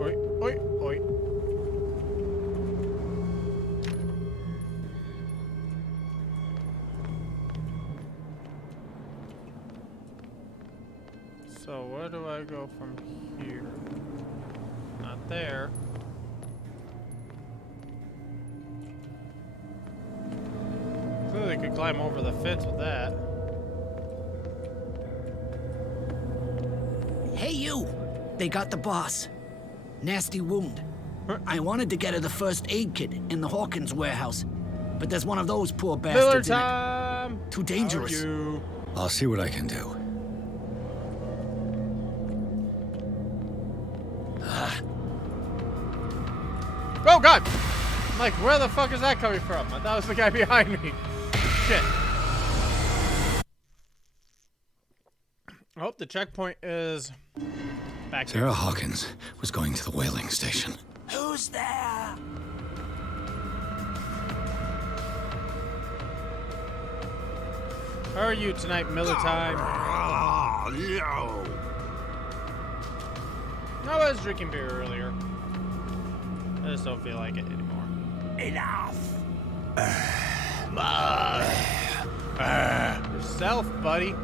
Oi, oi, oi. So where do I go from here? Not there. Clearly could climb over the fence with that. Hey, you! They got the boss. Nasty wound. I wanted to get her the first aid kit in the Hawkins warehouse, but there's one of those poor bastards in it. Too dangerous. I'll see what I can do. Oh god! I'm like, where the fuck is that coming from? I thought it was the guy behind me. Shit. I hope the checkpoint is back Sara Hawkins was going to the whaling station. Who's there? How are you tonight, Miller time? Yo! I was drinking beer earlier. I just don't feel like it anymore. Enough! Yourself, buddy.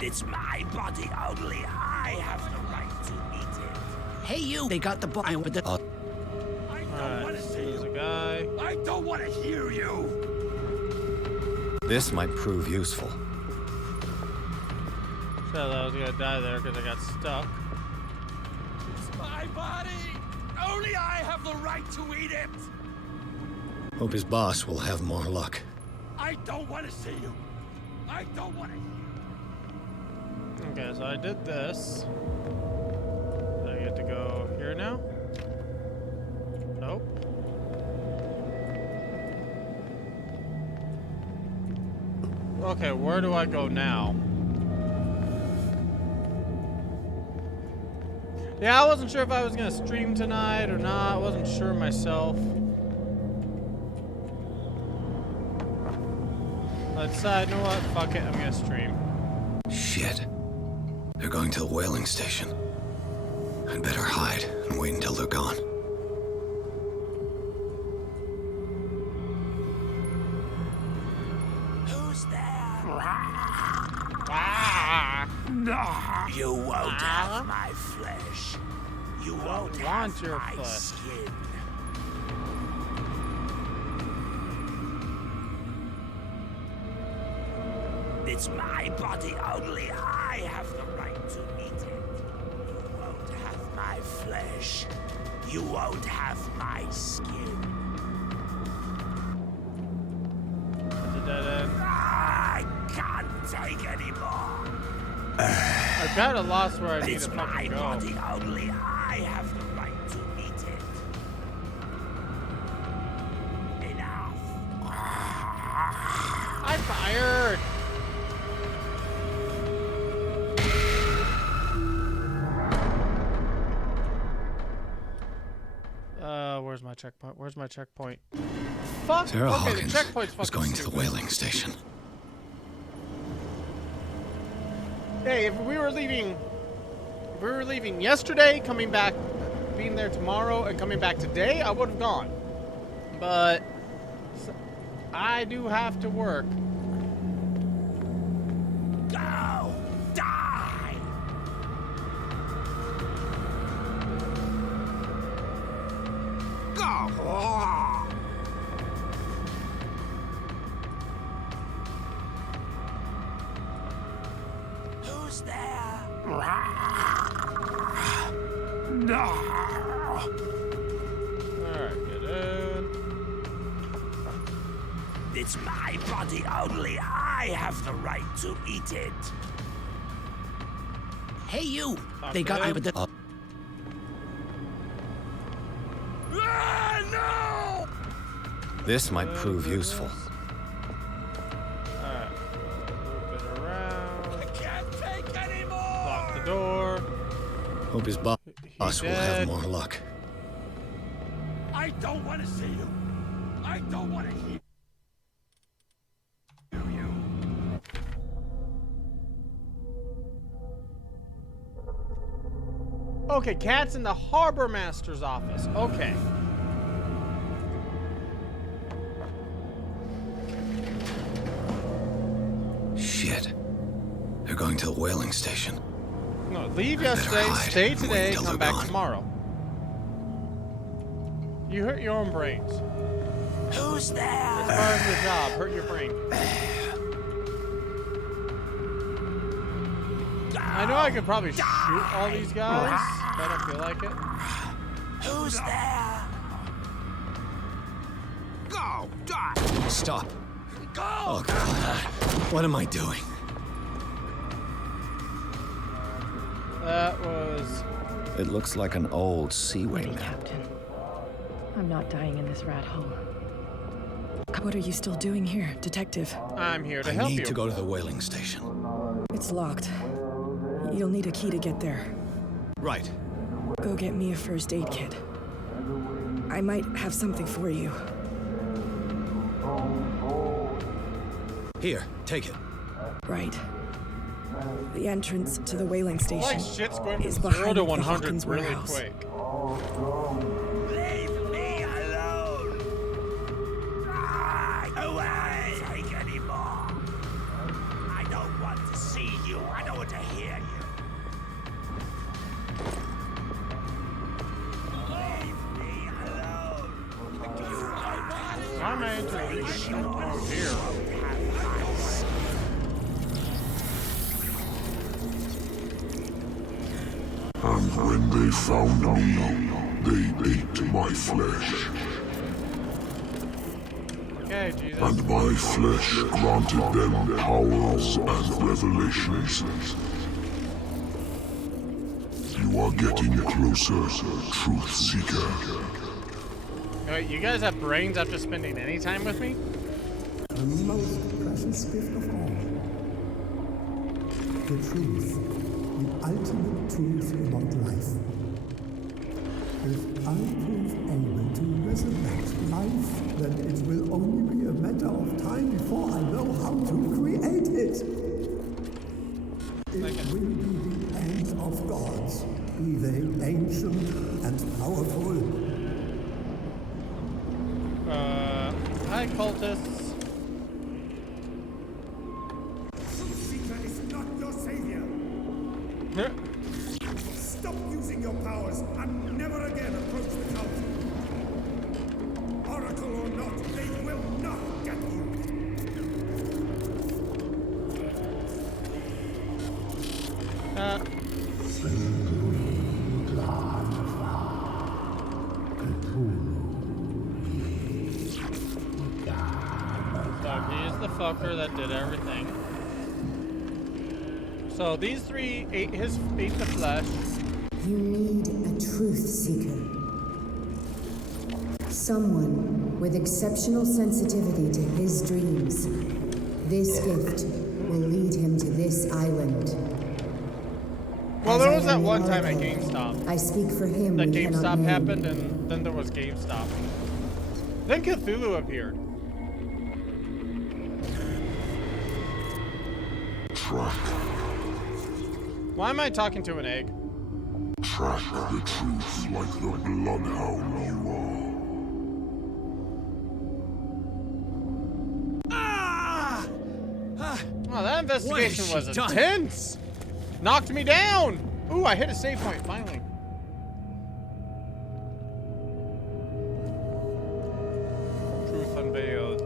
It's my body. Only I have the right to eat it. Hey, you! They got the boss. I don't want to see you. Guy. I don't want to hear you. This might prove useful. Said I was gonna die there because I got stuck. It's my body. Only I have the right to eat it. Hope his boss will have more luck. I don't want to see you. I don't want to hear you. Okay, so I did this. Do I get to go here now? Nope. Okay, where do I go now? Yeah, I wasn't sure if I was gonna stream tonight or not. I wasn't sure myself. Let's, you know what? Fuck it, I'm gonna stream. Shit. They're going to the whaling station. I'd better hide and wait until they're gone. Who's there? You won't have my flesh. You won't have your my flesh. skin. It's my body. Only I have the right to eat it. You won't have my flesh. You won't have my skin. I can't take anymore. I kind of lost where I need to fucking go. Body, only I have the right to eat it. Enough. I fired. Where's my checkpoint? Where's my checkpoint? Fuck. Sara Okay, Hawkins the checkpoint's was fucking going to the stupid. whaling station. Hey, if we were leaving yesterday, coming back, being there tomorrow, and coming back today, I would have gone. But I do have to work. Go! Die! Go! Who's there? No! Alright, get in. It's my body. Only I have the right to eat it. Hey, you! They got me with the... No! This might prove useful. Alright. Move it around. I can't take anymore! Lock the door. Hope his boss will have more luck. I don't want to see you. I don't want to hear you. Okay, Cat's in the harbor master's office. Okay. Shit. They're going to the whaling station. No, leave yesterday, stay today, come back tomorrow. You hurt your own brains. Who's there? It's part of the job. Hurt your brain. I know I could probably shoot all these guys, but I don't feel like it. Who's there? Go! Die! Stop. Go! Oh, God. What am I doing? That was... It looks like an old Seaway map. Captain. I'm not dying in this rat hole. What are you still doing here, Detective? I'm here to I help you. need to go to the whaling station. It's locked. You'll need a key to get there. Right. Go get me a first aid kit. I might have something for you. Here, take it. Right. The entrance to the whaling station Like shit's going is from 0 behind to the 100 Hawkins really warehouse. quick. Leave me alone! Die away! Take any more! I don't want to see you. I don't want to hear you. Leave me alone! Why am I entering this shit through here? And when they found me, they ate my flesh. Okay, Jesus. And my flesh granted them powers and revelations. You are getting closer, Truth Seeker. Wait, you guys have brains after spending any time with me? The most precious gift of all. The truth. The ultimate truth about life. If I prove able to resurrect the life, then it will only be a matter of time before I know how to create it. It will be the end of gods, be they ancient and powerful. Hi, cultists. Truth-seeker is not your savior. Stop using your powers and never again approach the cult. Oracle or not, they will not get you. He's the fucker that did everything. So these three ate the flesh. You need a truth seeker. Someone with exceptional sensitivity to his dreams. This gift will lead him to this island. Well, there was that one time at GameStop. I speak for him. That GameStop happened, and then there was GameStop. Then Cthulhu appeared. Track. Why am I talking to an egg? Track the truth like the bloodhound you are. Oh, that investigation was intense. Knocked me down. Ooh, I hit a save point finally. Truth unveiled.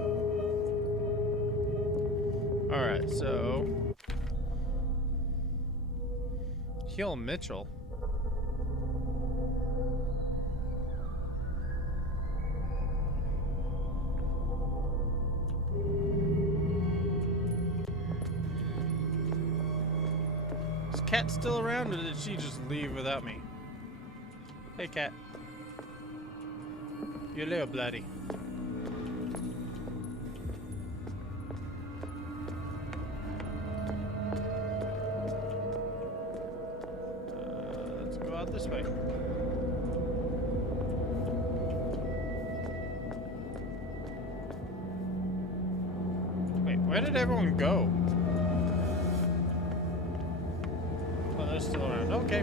All right, so heal Mitchell. Is Cat still around, or did she just leave without me? Hey, Cat. You little bloody. Let's go out this way. Wait, where did everyone go? Oh, they're still around. Okay.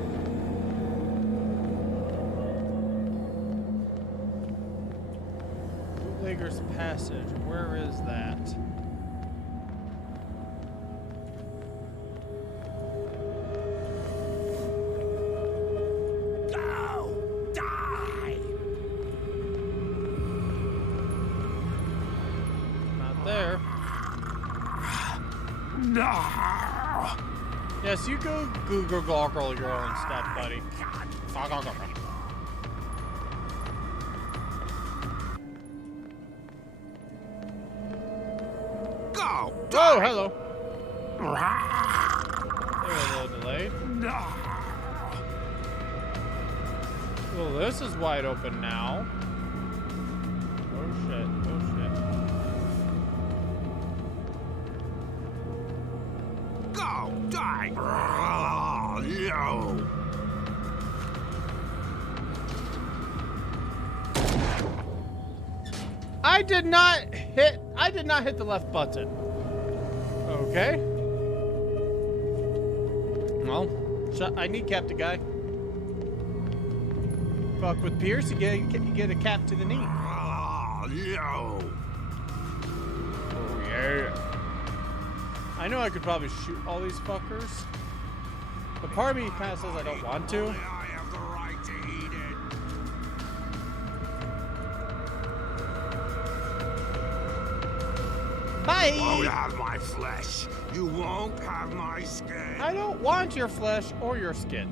Bootlegger's Passage. Where is that? Go! Die! Not there. No! Yes, you go Google Goggle your own stuff, buddy. Go! Oh, hello. They were a little delayed. Well, this is wide open now. Oh shit, oh shit. Go! Die! No! I did not hit the left button. Okay. Well, I need Captain Guy. Fuck with Pierce, you get a cap to the knee. No! Oh yeah. I know I could probably shoot all these fuckers, but part of me kind of says I don't want to. I have the right to eat it. Bye! You won't have my flesh. You won't have my skin. I don't want your flesh or your skin.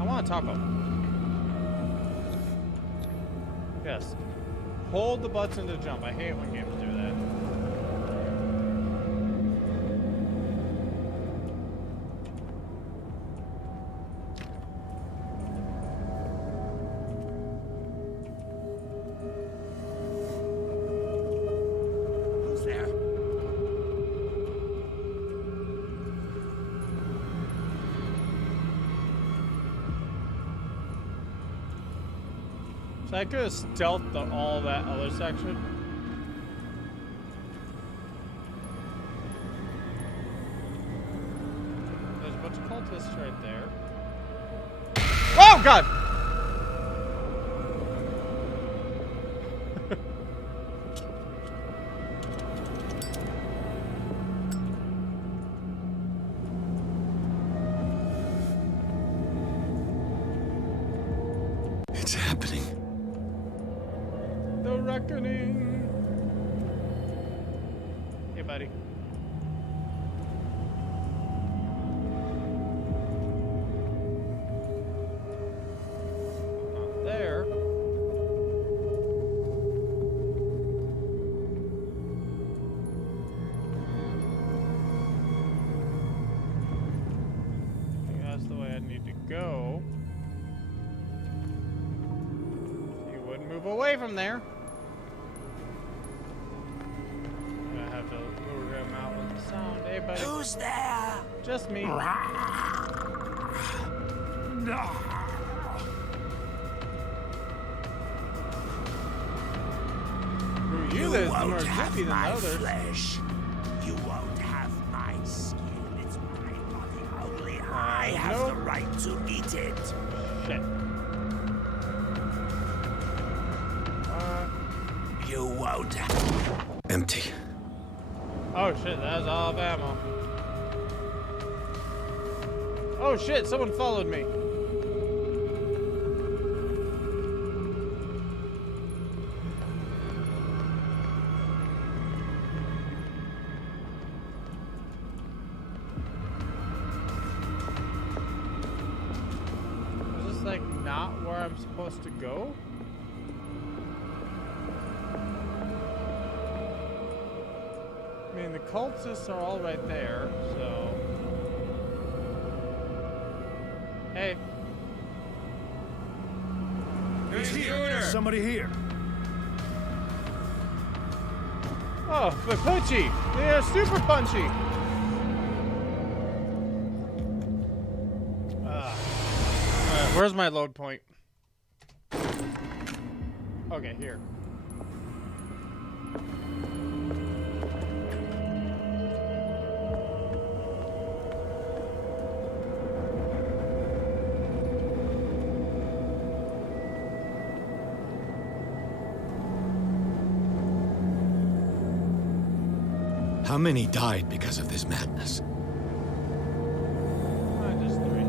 I want a taco. Yes. Hold the button to jump. I hate when games do that. Who's there? So I could have stealthed all that other section. There's a bunch of cultists right there. Oh god! It's happening. The reckoning. Hey, buddy. Not there. I think that's the way I need to go. You wouldn't move away from there. I have to lure him out with the sound. Hey, buddy. Who's there? Just me. You live more zippy than the others. Flesh. You won't have my skin. It's my body. Only I have the right to eat it. Shit. You won't. Empty. Oh shit, that was all of ammo. Oh shit, someone followed me. Is this like not where I'm supposed to go? I mean, the cultists are all right there, so... Hey. Who's here? Somebody here. Oh, but punchy! They are super punchy! Alright, where's my load point? Okay, here. How many died because of this madness? Just 3.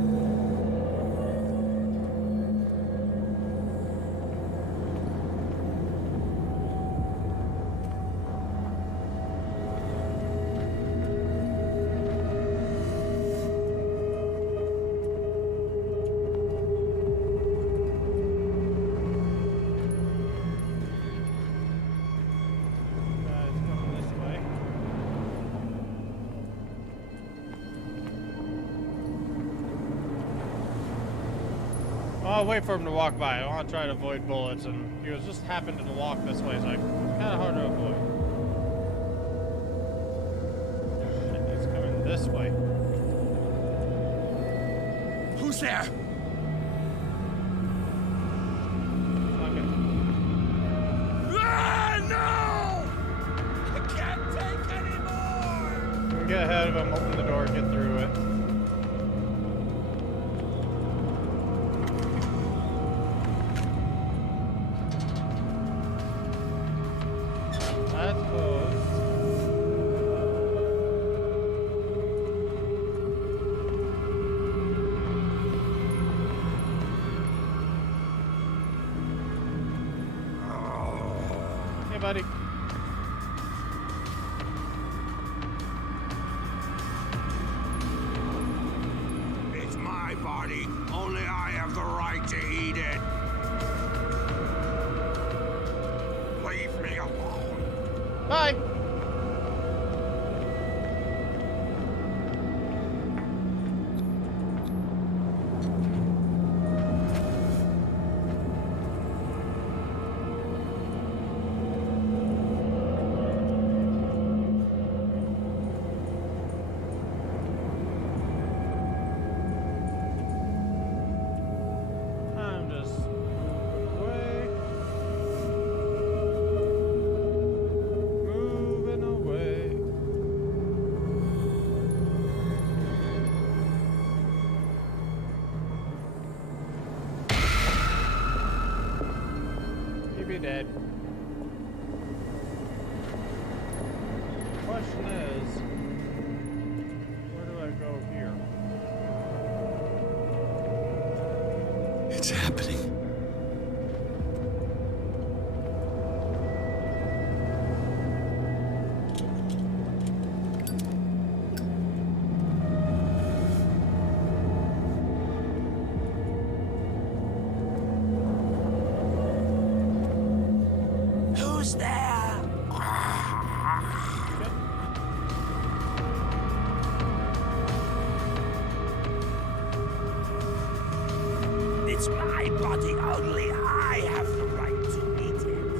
I'll wait for him to walk by. I want to try to avoid bullets, and he was just happened to walk this way, so it's kind of hard to avoid. Shit, he's coming this way. Who's there? Okay. Ah, no! I can't take anymore! Get ahead of him, open the door, get through it. That's close. Hey, buddy. It's my body. Only I have the right to eat it. Leave me alone. Bye. I'm just moving away. be dead. The question is, where do I go here? It's happening. Who's there? It's my body only. I have the right to eat it.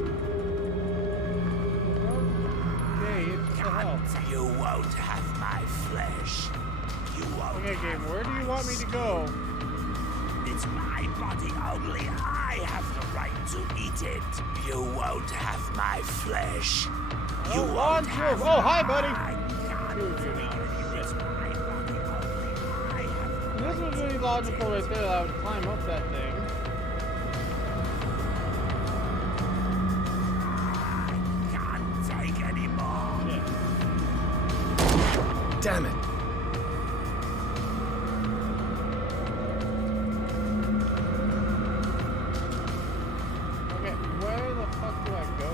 You won't have my flesh. You won't. Okay, game, where do you want me to go? It's my body only. I have the right to eat it. You won't have my flesh. You won't have. Oh, hi, buddy. This was really logical right there that I would climb up that thing. Can't take any more. Damn it. Okay, where the fuck do I go?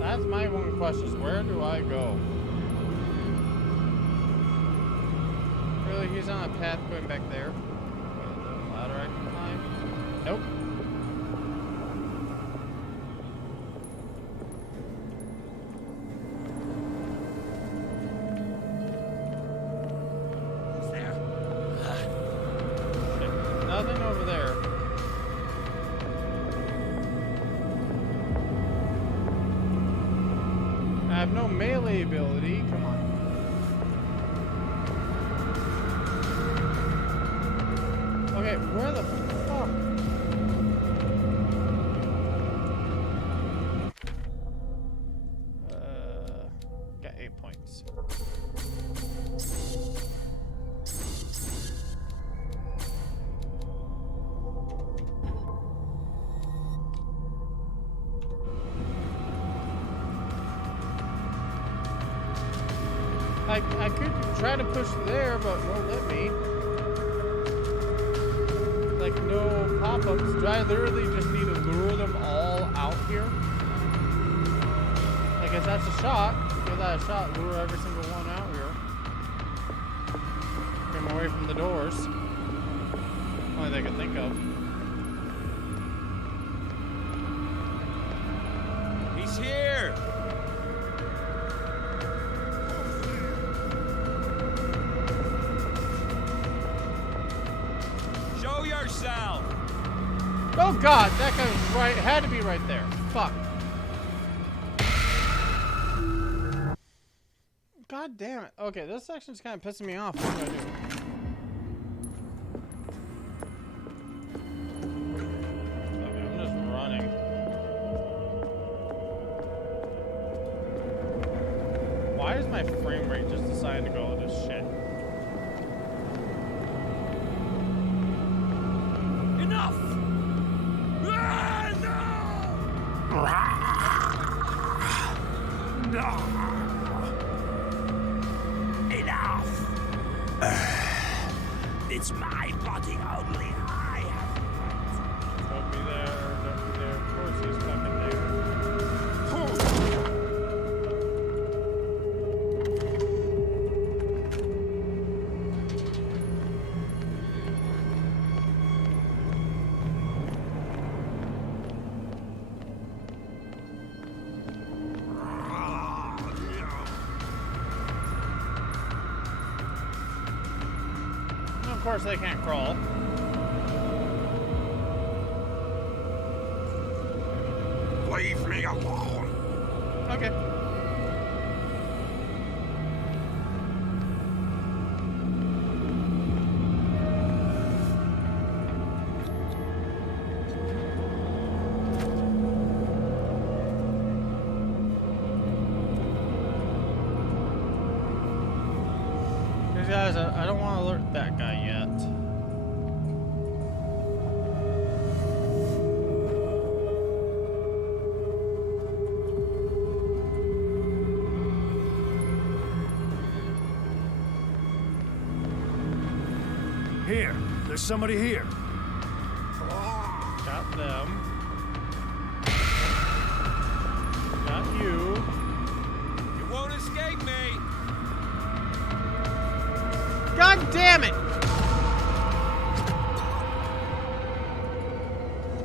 That's my one question, is where do I go? Really, he's on a path going back there? The ladder I can climb? Nope. Nothing over there. I have no melee ability. Come on. Okay, where the fuck? Got 8 points. I could try to push there, but won't let me. Like, no pop-ups. Do I literally just need to lure them all out here? I guess that's a shot. Give that a shot. Lure every single one out here. Get them away from the doors. Only thing I can think of. He's here! Show yourself! Oh god, that guy was right. Had to be right there. Fuck. God damn it. Okay, this section's kind of pissing me off. What do I do? Okay, I'm just running. Why is my frame rate just deciding to go to shit? Enough! No! Enough! It's my body only. I have the right. Don't be there. Don't be there. Of course he's fucking there. Of course they can't crawl. Leave me alone. Okay. guys, I don't want to alert that guy yet. Here, there's somebody here. Got them. Got you. You won't escape me. God damn it!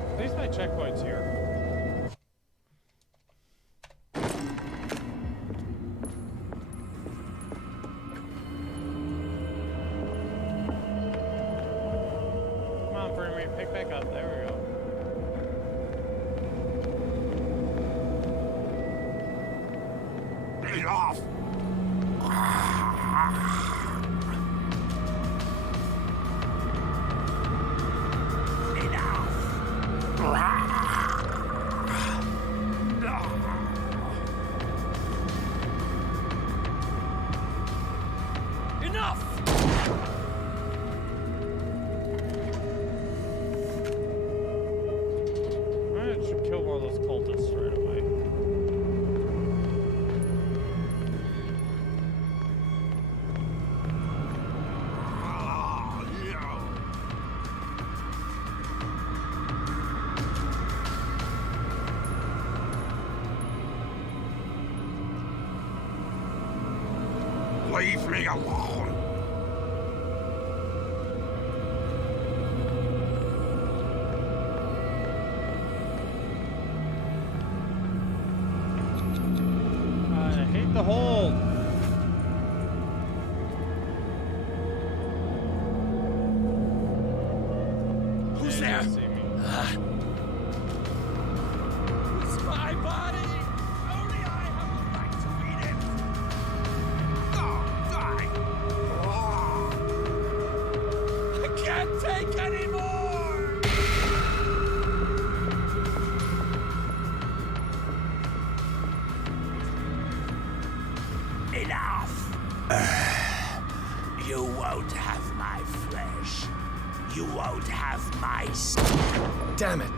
At least my checkpoint's here. Come on, Brimmy, pick back up. There we go. Get off! Enough! I should kill one of those cultists right away. Leave me alone! I hate the hold. Who's there? See me. It's my body. Only I have the right to eat it. Oh, die! I can't take anymore. Enough! You won't have my flesh. You won't have my... Damn it.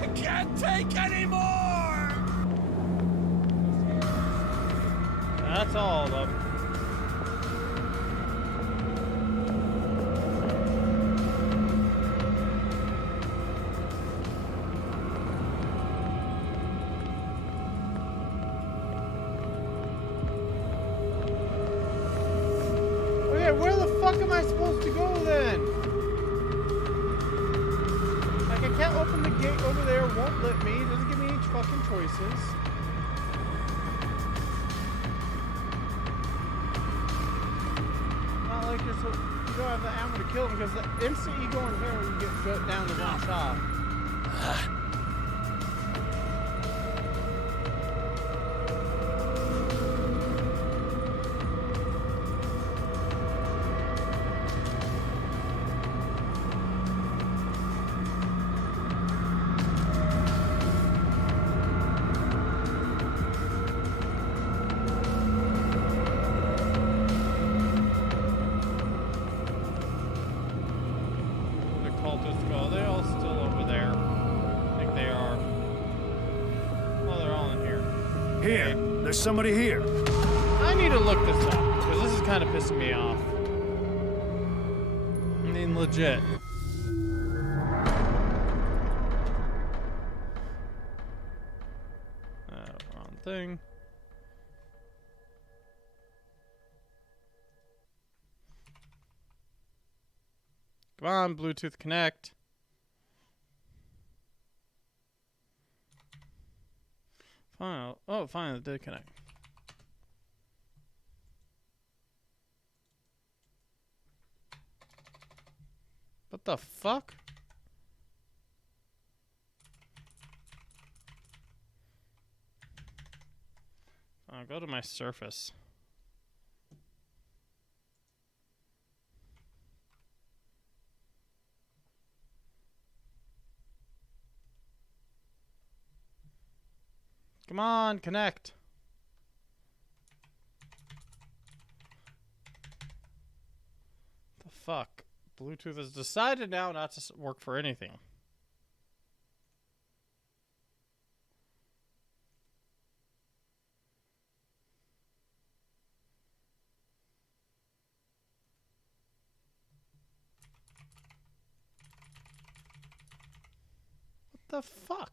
I can't take anymore. That's all of them. Okay, where the fuck am I supposed to go then? Like, I can't open the gate over there, won't let me, doesn't give me any fucking choices. Not like you're so, you don't have the ammo to kill him, because the instant you go in here, you get down to one shot. Cultists go. They're all still over there. I think they are. Oh, they're all in here. Here, there's somebody here. I need to look this up because this is kind of pissing me off. I mean, legit. Wrong thing. Come on, Bluetooth connect. Fine. Oh, fine, it did connect. What the fuck? I'll go to my Surface. Come on, connect. The fuck? Bluetooth has decided now not to work for anything. What the fuck?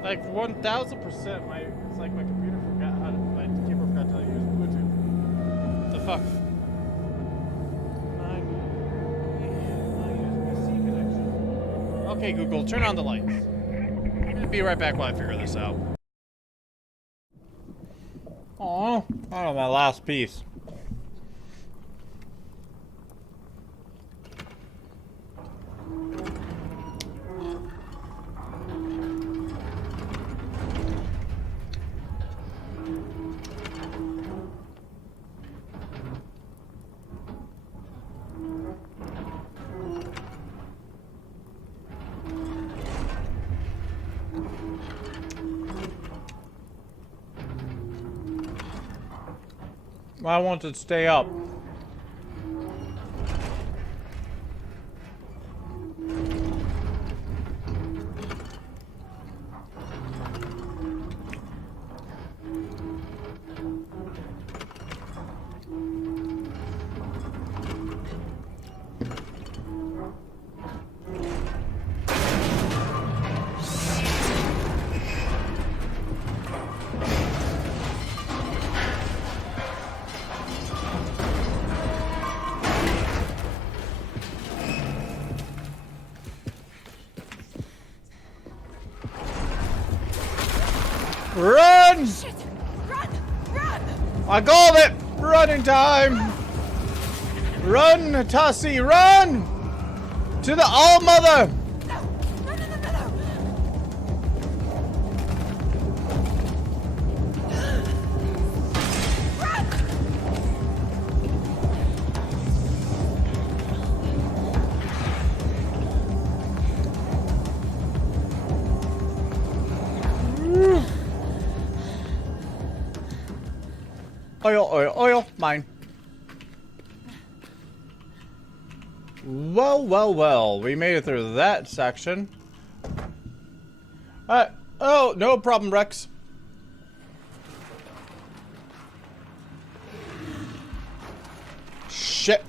Like 1000%, it's like my computer forgot how to, my keyboard forgot how to use Bluetooth. The fuck? Okay, Google, turn on the lights. I'll be right back while I figure this out. Oh, my last piece. I want it to stay up. Run! Shit! Run! Run! I called it! Running time! Run, Tassie, run! To the All-Mother! Oil, oil, oil, mine. Well, well, well. We made it through that section. Oh, no problem, Rex. Shit.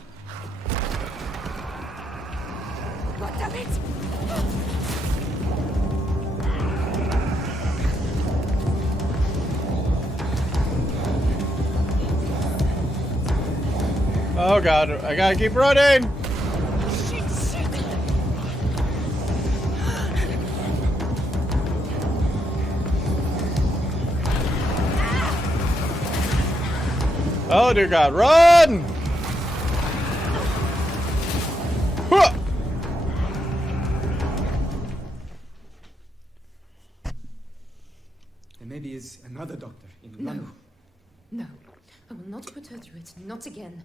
God damn it! Oh god, I gotta keep running! Shit, shit! Oh dear god, run! Huh! There maybe is another doctor in No. London. No. I will not put her through it. Not again.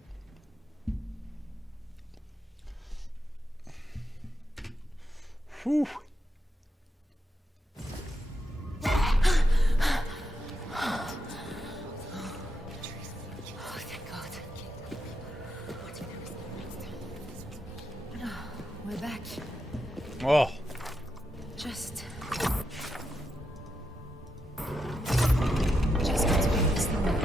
Whew. Oh, thank God. We're back. Oh. Just got to get this thing out.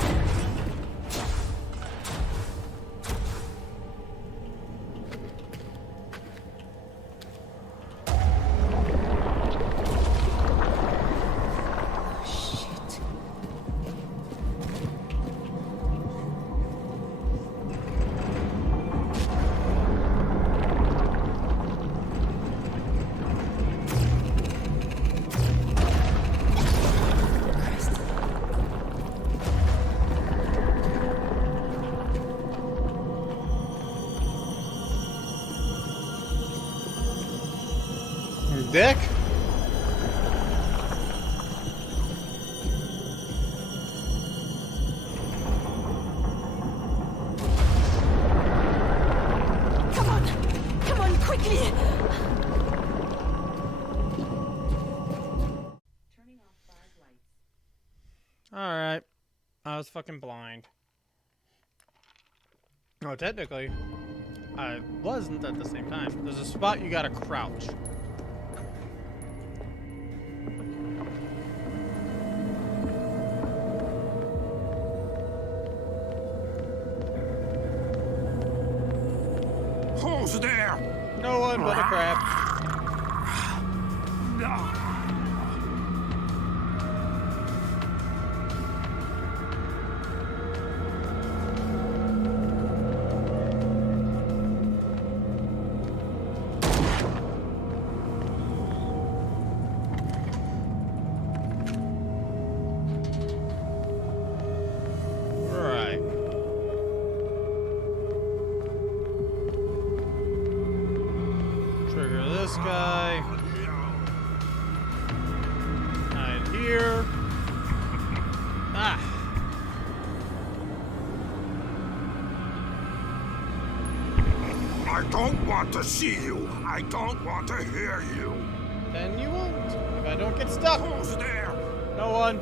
You dick. Come on, quickly! Alright. I was fucking blind. No, technically, I wasn't at the same time. There's a spot you gotta crouch. Who's there? No one but a crab. Right. Trigger this guy. Hide here. Ah. I don't want to see you. I don't want to hear you. Then you won't. If I don't get stuck. Who's there? No one.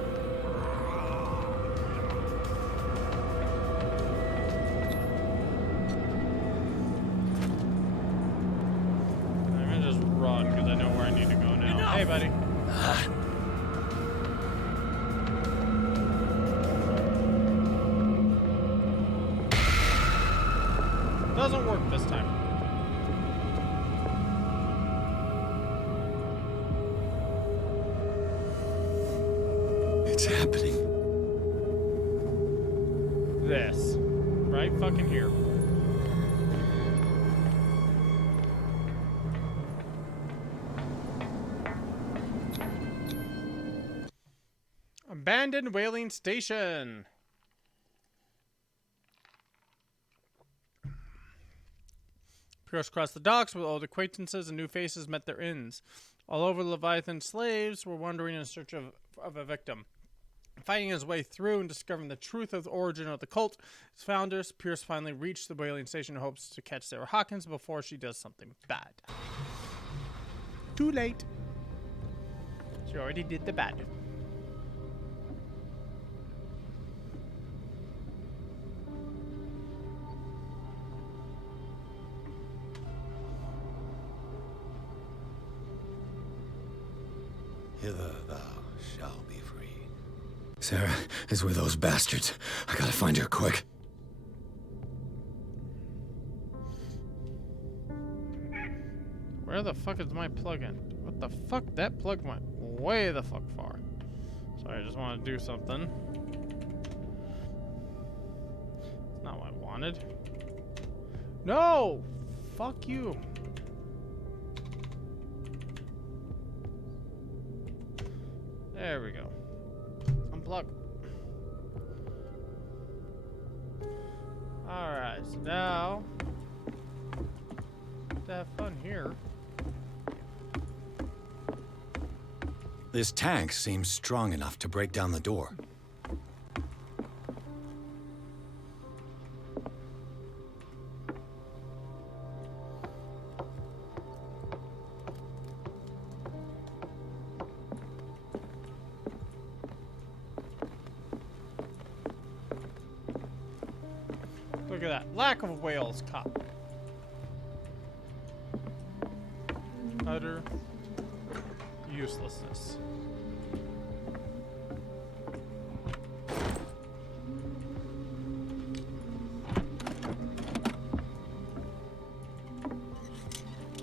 I'm gonna just run because I know where I need to go now. Enough. Hey, buddy. Doesn't work this time. It's happening. This. Right fucking here. Abandoned whaling station. Pierce crossed the docks with old acquaintances and new faces met their ends. All over the Leviathan, slaves were wandering in search of a victim. Finding his way through and discovering the truth of the origin of the cult, its founders, Pierce finally reached the whaling station in hopes to catch Sara Hawkins before she does something bad. Too late. She already did the bad. Hither thou shalt be free. Sara is with those bastards. I gotta find her quick. Where the fuck is my plug-in? What the fuck? That plug went way the fuck far. Sorry, I just want to do something. It's not what I wanted. No! Fuck you. There we go. Unplug. Alright, so now to have fun here. This tank seems strong enough to break down the door. Look at that. Lack of whales caught. Utter uselessness.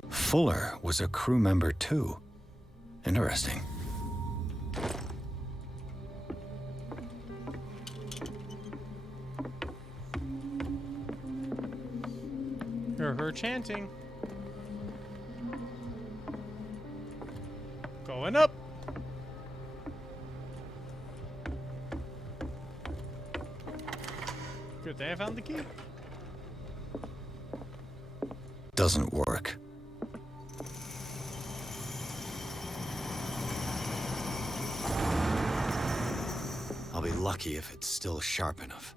Fuller was a crew member too. Interesting. Hear her chanting. Going up. Good thing I found the key. Doesn't work. lucky if it's still sharp enough.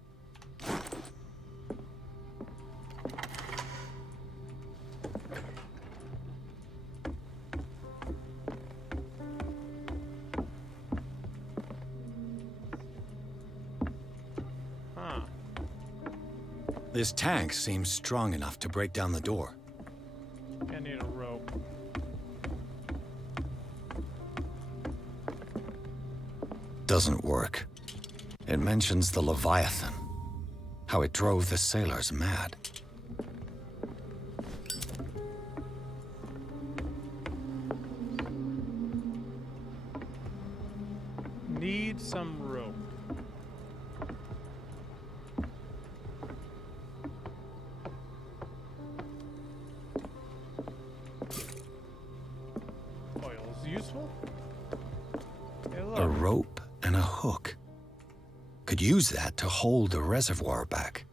Huh. This tank seems strong enough to break down the door. I need a rope. Doesn't work. It mentions the Leviathan. How it drove the sailors mad. Need some rope. Oil's useful. Hey, look. A rope and a hook. Could use that to hold the reservoir back.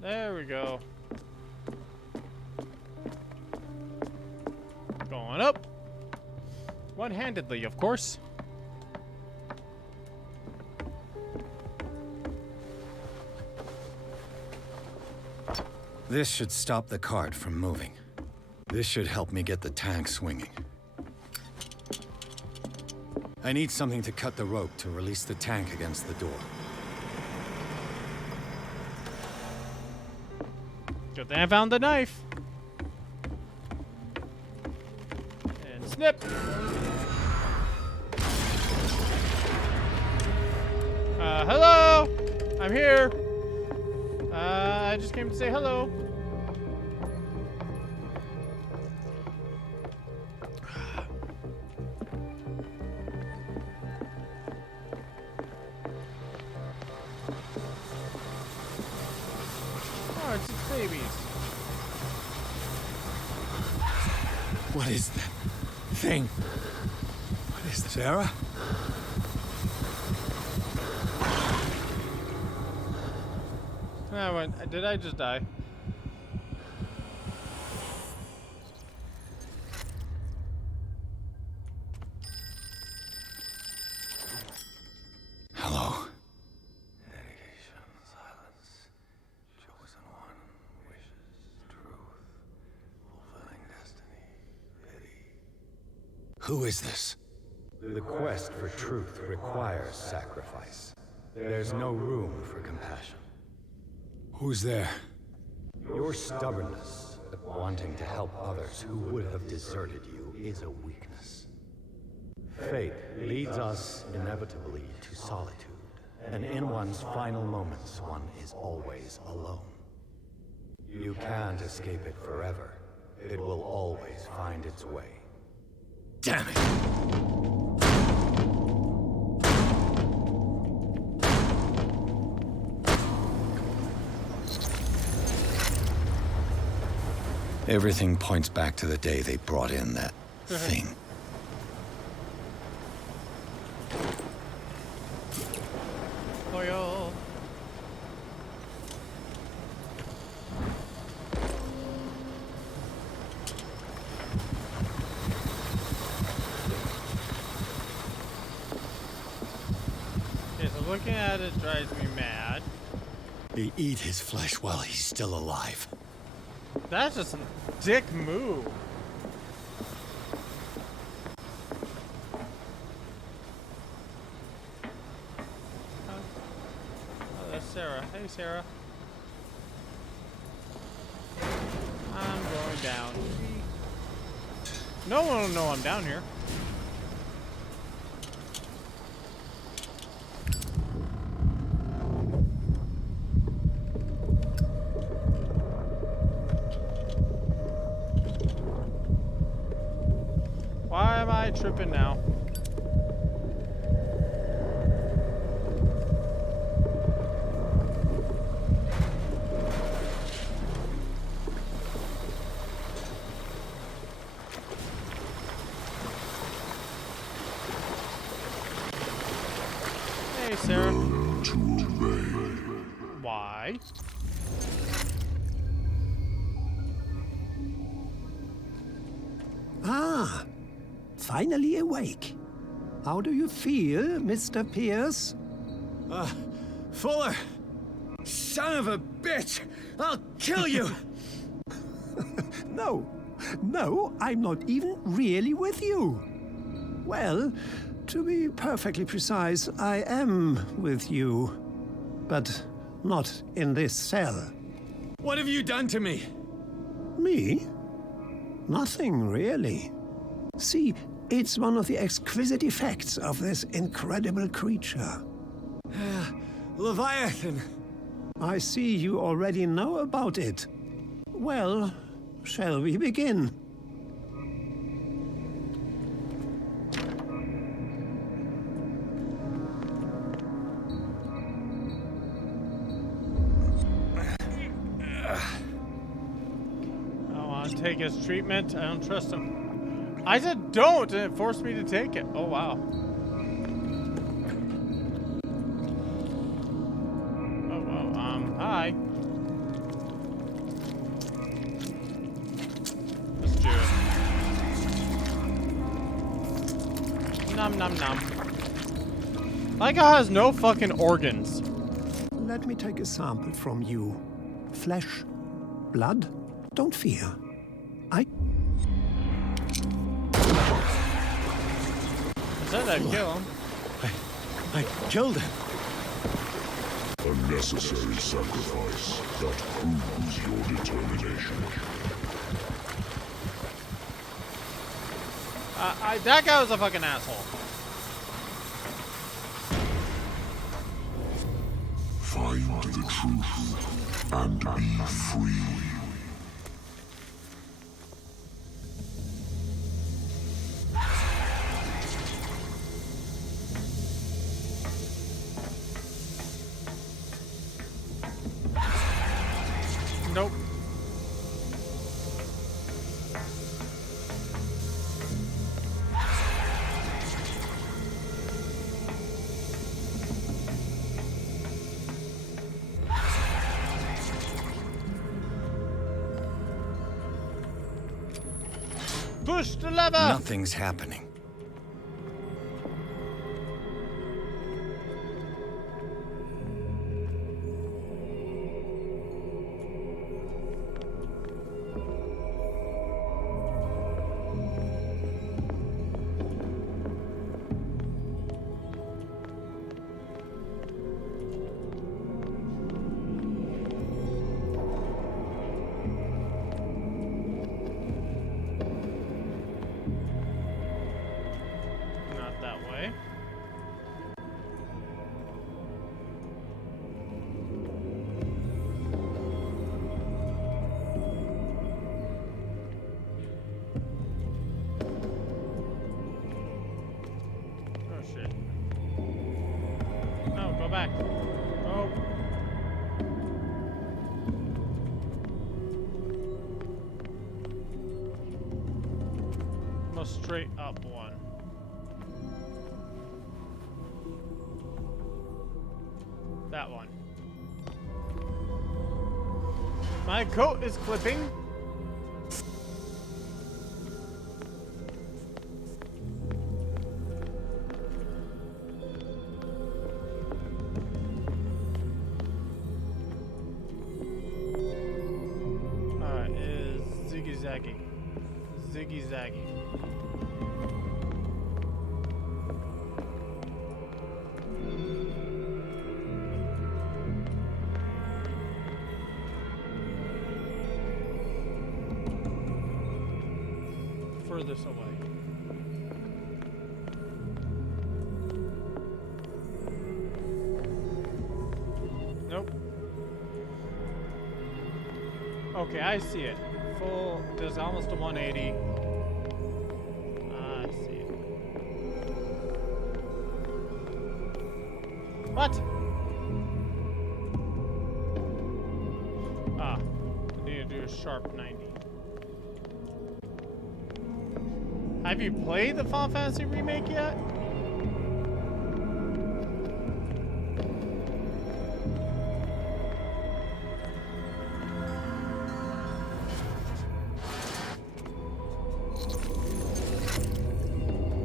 There we go. Going up. One-handedly, of course. This should stop the cart from moving. This should help me get the tank swinging. I need something to cut the rope to release the tank against the door. Good thing I found the knife. And snip. Hello. I'm here. I just came to say hello. Oh, it's its babies. What is that thing? What is this, Sara? Did I just die? Hello. Dedication, silence, chosen one, wishes, truth, fulfilling destiny, pity. Who is this? The quest for truth requires sacrifice. There's no room for compassion. Who's there? Your stubbornness at wanting to help others who would have deserted you is a weakness. Fate leads us inevitably to solitude, and in one's final moments, one is always alone. You can't escape it forever. It will always find its way. Damn it! Everything points back to the day they brought in that thing. Oil. Okay, so looking at it drives me mad. They eat his flesh while he's still alive. That's just a dick move. Oh, that's Sara. Hey, Sara. I'm going down. No one will know I'm down here. Why am I tripping now? Hey, Sara. Learn to obey. Why? Ah, finally awake. How do you feel, Mr. Pierce? Fuller! Son of a bitch! I'll kill you! No, I'm not even really with you. Well, to be perfectly precise, I am with you. But not in this cell. What have you done to me? Me? Nothing, really. See, it's one of the exquisite effects of this incredible creature. Leviathan! I see you already know about it. Well, shall we begin? I want to take his treatment. I don't trust him. I said don't, and it forced me to take it. Oh, wow. Oh, wow. Hi. Let's do it. Nom nom nom. Like it has no fucking organs. Let me take a sample from you. Flesh, blood, don't fear. Said I'd kill him. I killed him. A necessary sacrifice that proves your determination. That guy was a fucking asshole. Find the truth and be free. Nope. Push the lever! Nothing's happening. Back. Oh. Almost straight up one. That one. My coat is clipping. Ziggy-zaggy. Furthest away. Nope. Okay, I see it. Full, there's almost a 180. I see it. What? Ah, I need to do a sharp 90. Have you played the Final Fantasy remake yet?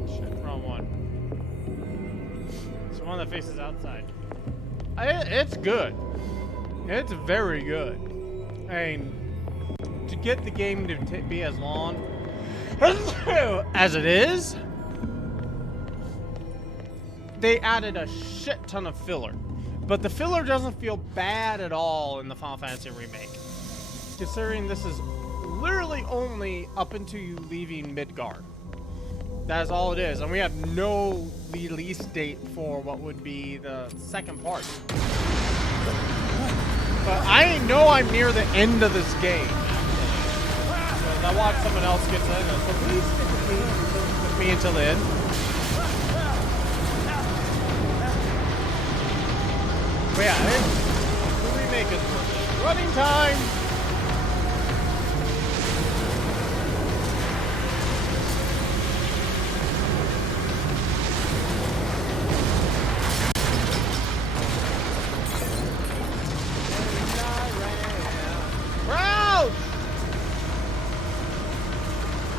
Shit, wrong one. It's the one that faces outside. It's good. It's very good. I mean, to get the game to be as long as it is, they added a shit ton of filler. But the filler doesn't feel bad at all in the Final Fantasy Remake. Considering this is literally only up until you leaving Midgard. That's all it is. And we have no release date for what would be the second part. But I know I'm near the end of this game. Because I watched someone else get to it. So please stick with me until the end. But yeah, the remake is worth it. Running time! Crouch!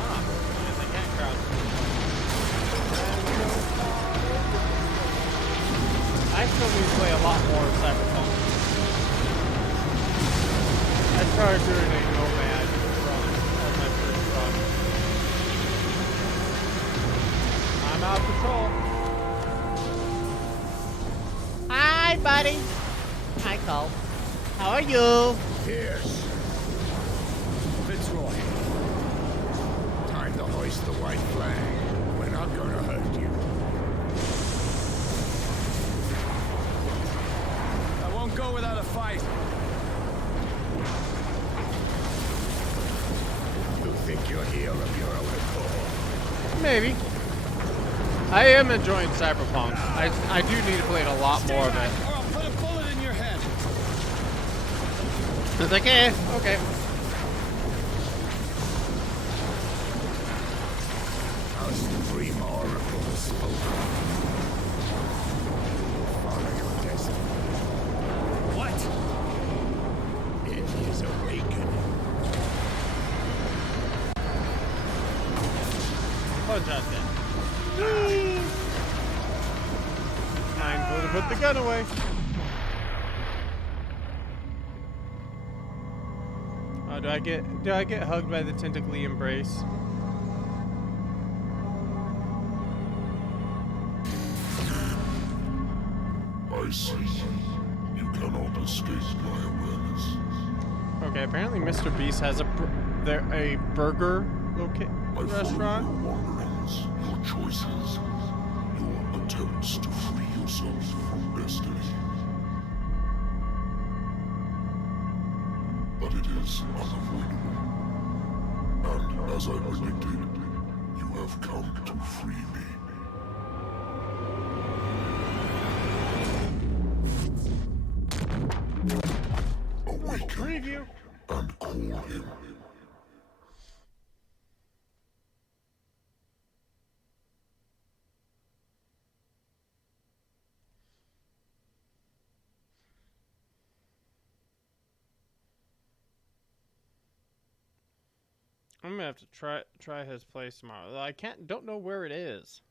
I can't crouch. I still need to play a lot more Cyberpunk. I started doing a Nomad run as my first run. I'm out of control. Hi, buddy. Hi, Cole. How are you? Pierce. Fitzroy. Time to hoist the white flag. We're not gonna hurt you. I won't go without a fight. You think you're here of your own accord? Maybe. I am enjoying Cyberpunk. I do need to play a lot more of it. Or I'll put a bullet in your head. It's like, eh, okay. Our supreme oracle has spoken. Follow your destiny. What? It is awakening. Punch out that. Time to put the gun away. Oh, do I get hugged by the tentacly embrace? I see. You cannot escape my awareness. Okay, apparently Mr. Beast has a burger restaurant. Your wanderings, your choices, your attempts to free yourself from destiny. But it is unavoidable. And as I predicted, you have come to free me. Awaken Preview. and call him. I'm gonna have to try his place tomorrow. I don't know where it is.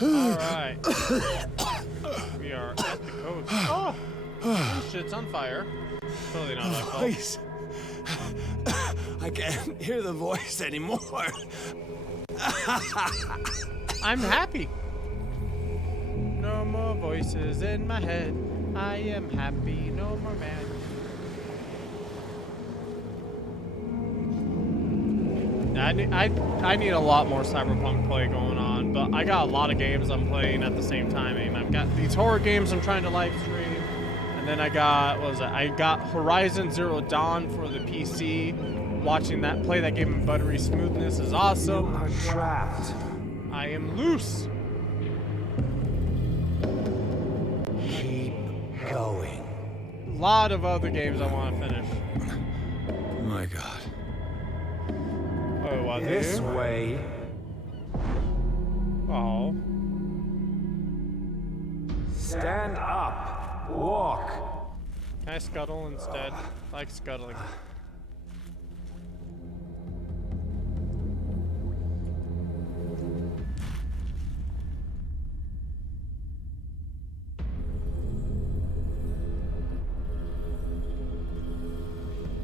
Alright. We are at the coast. Oh! Shit's on fire. Totally not my fault. Voice. I can't hear the voice anymore. I'm happy. No more voices in my head. I am happy, no more mad. I need a lot more Cyberpunk play going on, but I got a lot of games I'm playing at the same time. And I've got these horror games I'm trying to live stream, and then I got Horizon Zero Dawn for the PC, watching that play that game in buttery smoothness is awesome. You are trapped. I am loose. Keep going. A lot of other games I want to finish. My God. Oh, what? This way. Oh. Stand up. Walk. Can I scuttle instead? I like scuttling.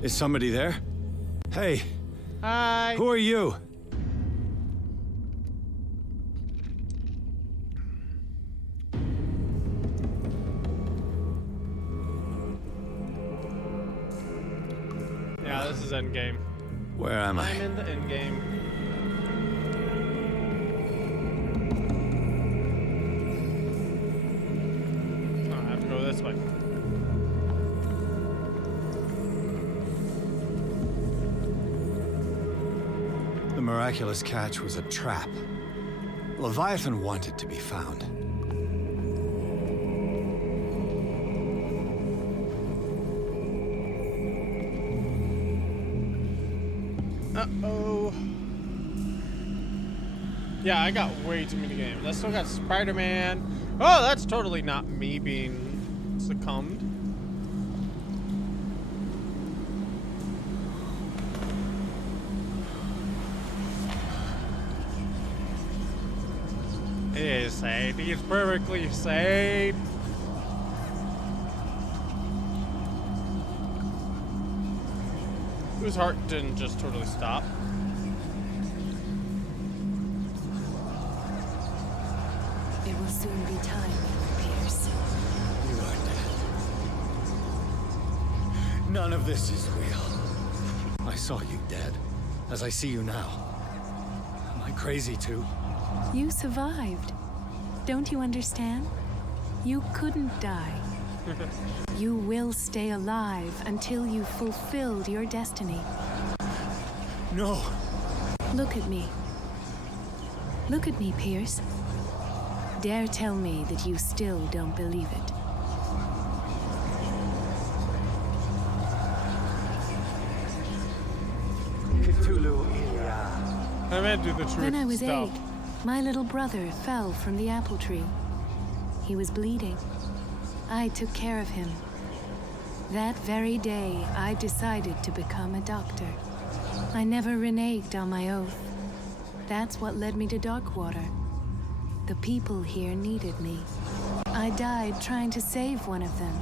Is somebody there? Hey. Hi. Who are you? Yeah, this is endgame. Where am I? I'm in the endgame. Oh, I have to go this way. The miraculous catch was a trap. Leviathan wanted to be found. Uh-oh. Yeah, I got way too many games. I still got Spider-Man. Oh, that's totally not me being succumbed. He's safe. He's perfectly safe. Whose heart didn't just totally stop? It will soon be time, Pierce. You are dead. None of this is real. I saw you dead, as I see you now. Am I crazy too? You survived. Don't you understand? You couldn't die. You will stay alive until you've fulfilled your destiny. No. Look at me. Look at me, Pierce. Dare tell me that you still don't believe it. Cthulhu. I meant to do the truth When I was stuff. 8, my little brother fell from the apple tree. He was bleeding. I took care of him. That very day, I decided to become a doctor. I never reneged on my oath. That's what led me to Darkwater. The people here needed me. I died trying to save one of them.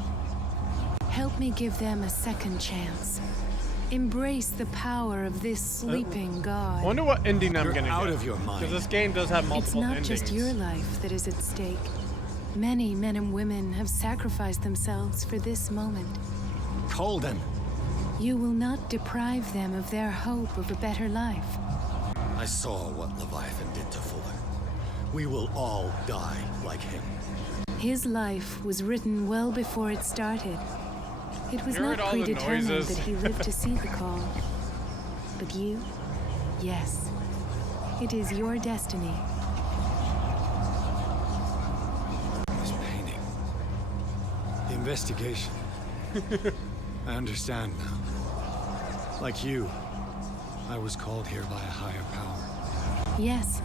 Help me give them a second chance. Embrace the power of this sleeping god. I wonder what ending I'm gonna out get. of your mind. Because this game does have It's multiple not endings. just your life that is at stake. Many men and women have sacrificed themselves for this moment. Colden. You will not deprive them of their hope of a better life. I saw what Leviathan did to Fuller. We will all die like him. His life was written well before it started. It was You heard not all the predetermined noises. that he lived to see the call. But you? Yes. It is your destiny. This painting. The investigation. I understand now. Like you, I was called here by a higher power. Yes.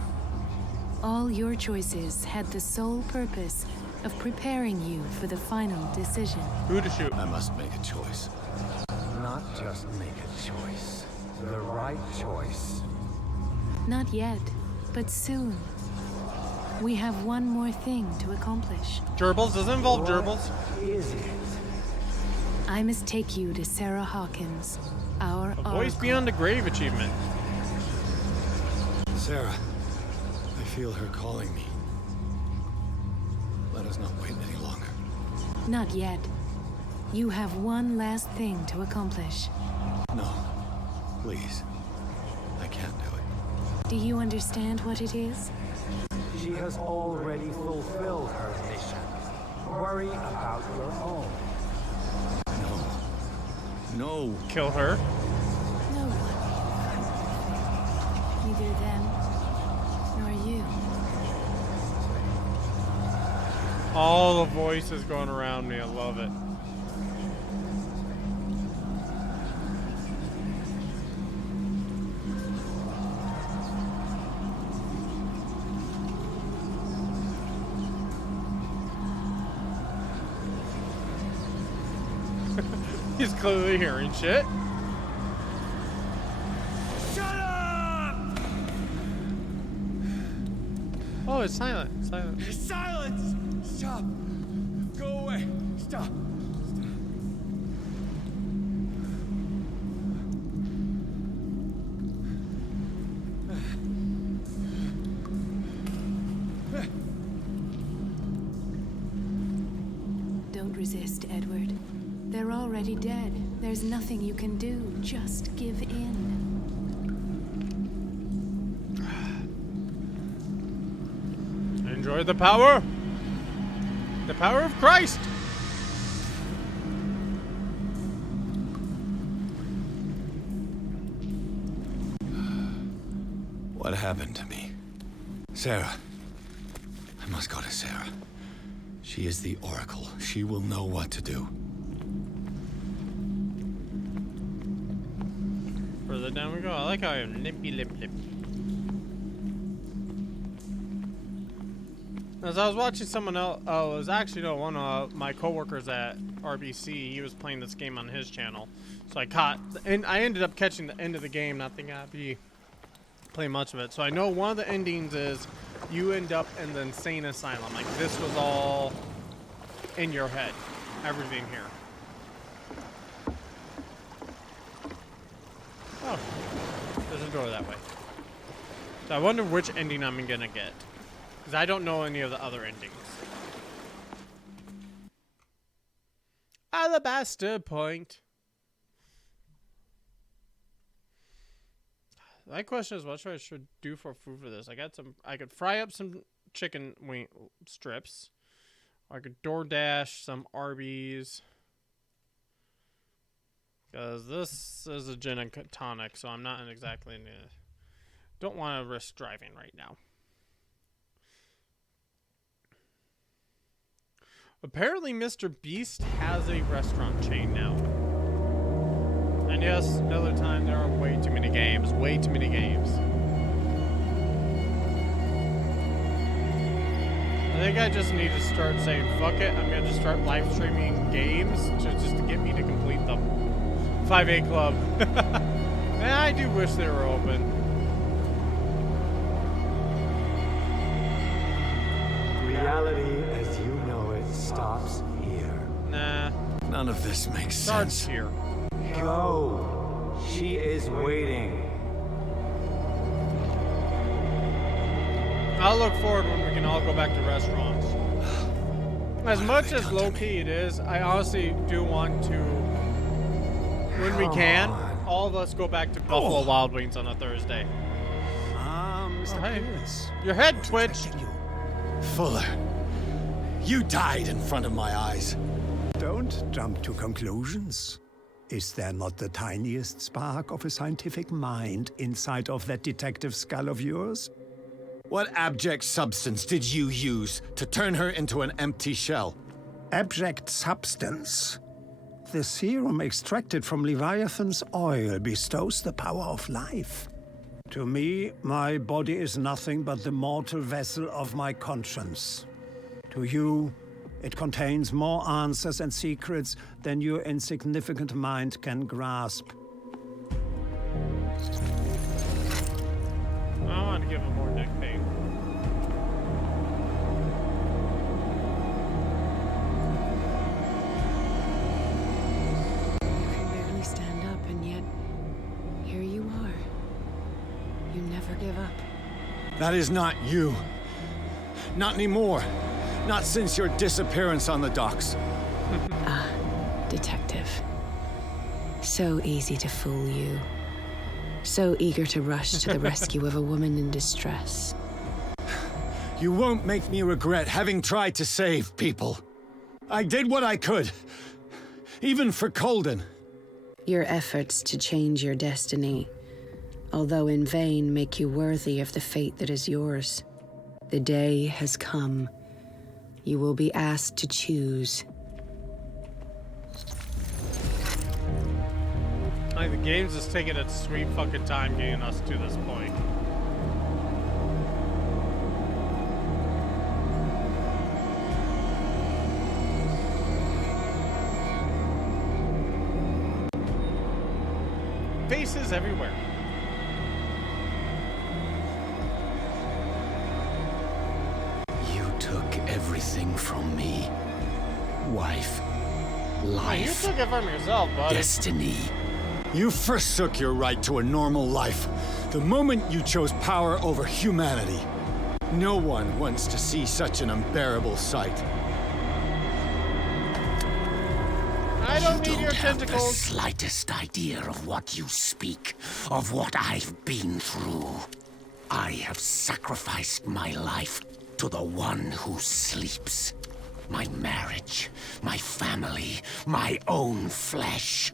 All your choices had the sole purpose of preparing you for the final decision. Who to shoot? I must make a choice. Not just make a choice. The right choice. Not yet, but soon. We have one more thing to accomplish. Gerbils? Does it involve gerbils? Is it? I must take you to Sara Hawkins, our A voice oracle. beyond the grave achievement. Sarah, I feel her calling me. Let us not wait any longer. Not yet. You have one last thing to accomplish. No, please. I can't do it. Do you understand what it is? She has already fulfilled her mission. Worry about your own. No. Kill her. No one. neither them nor you. All the voices going around me. I love it. He's clearly hearing shit. Shut up! Oh, it's silent. Silent. Silence! Stop! Go away! Stop! Don't resist, Edward. They're already dead. There's nothing you can do. Just give in. Enjoy the power. The power of Christ. What happened to me? Sarah. I must go to Sarah. She is the Oracle. She will know what to do. Further down we go. I like how I am lippy lip lip. As I was watching someone else, it was actually one of my coworkers at RBC. He was playing this game on his channel, so I ended up catching the end of the game, not thinking I'd be playing much of it. So I know one of the endings is you end up in the insane asylum. Like this was all in your head, everything here. Oh, there's a door that way. So I wonder which ending I'm gonna get. Because I don't know any of the other endings. Alabaster Point. My question is, what should I do for food for this? I could fry up some chicken wing strips. Or I could DoorDash some Arby's. Because this is a gin and tonic, so I'm not exactly in the... Don't want to risk driving right now. Apparently, Mr. Beast has a restaurant chain now. And yes, another time there are way too many games. Way too many games. I think I just need to start saying, fuck it, I'm going to just start live streaming games just to get me to complete the 5A Club. And I do wish they were open. Reality as you know it stops here. Nah. None of this makes Starts sense. here. Go. She is waiting. I'll look forward when we can all go back to restaurants. As much as low-key it is, I honestly do want to, when we can, all of us go back to Buffalo Wild Wings on a Thursday. Mr. Pierce. Your head twitched. Fuller, you died in front of my eyes. Don't jump to conclusions. Is there not the tiniest spark of a scientific mind inside of that detective skull of yours? What abject substance did you use to turn her into an empty shell? Abject substance? The serum extracted from Leviathan's oil bestows the power of life. To me, my body is nothing but the mortal vessel of my conscience. To you, it contains more answers and secrets than your insignificant mind can grasp. I want to give him more neck pain. You can barely stand up, and yet here you are. You never give up. That is not you. Not anymore. Not since your disappearance on the docks. Detective. So easy to fool you. So eager to rush to the rescue of a woman in distress. You won't make me regret having tried to save people. I did what I could. Even for Colden. Your efforts to change your destiny although in vain, make you worthy of the fate that is yours. The day has come. You will be asked to choose. Like, the game's just taking its sweet fucking time getting us to this point. Faces everywhere. You took everything from me. Wife, life, you took it from yourself, buddy. destiny. You forsook your right to a normal life the moment you chose power over humanity. No one wants to see such an unbearable sight. I don't need your Have the tentacles. slightest idea of what you speak, of what I've been through. I have sacrificed my life to the one who sleeps. My marriage, my family, my own flesh.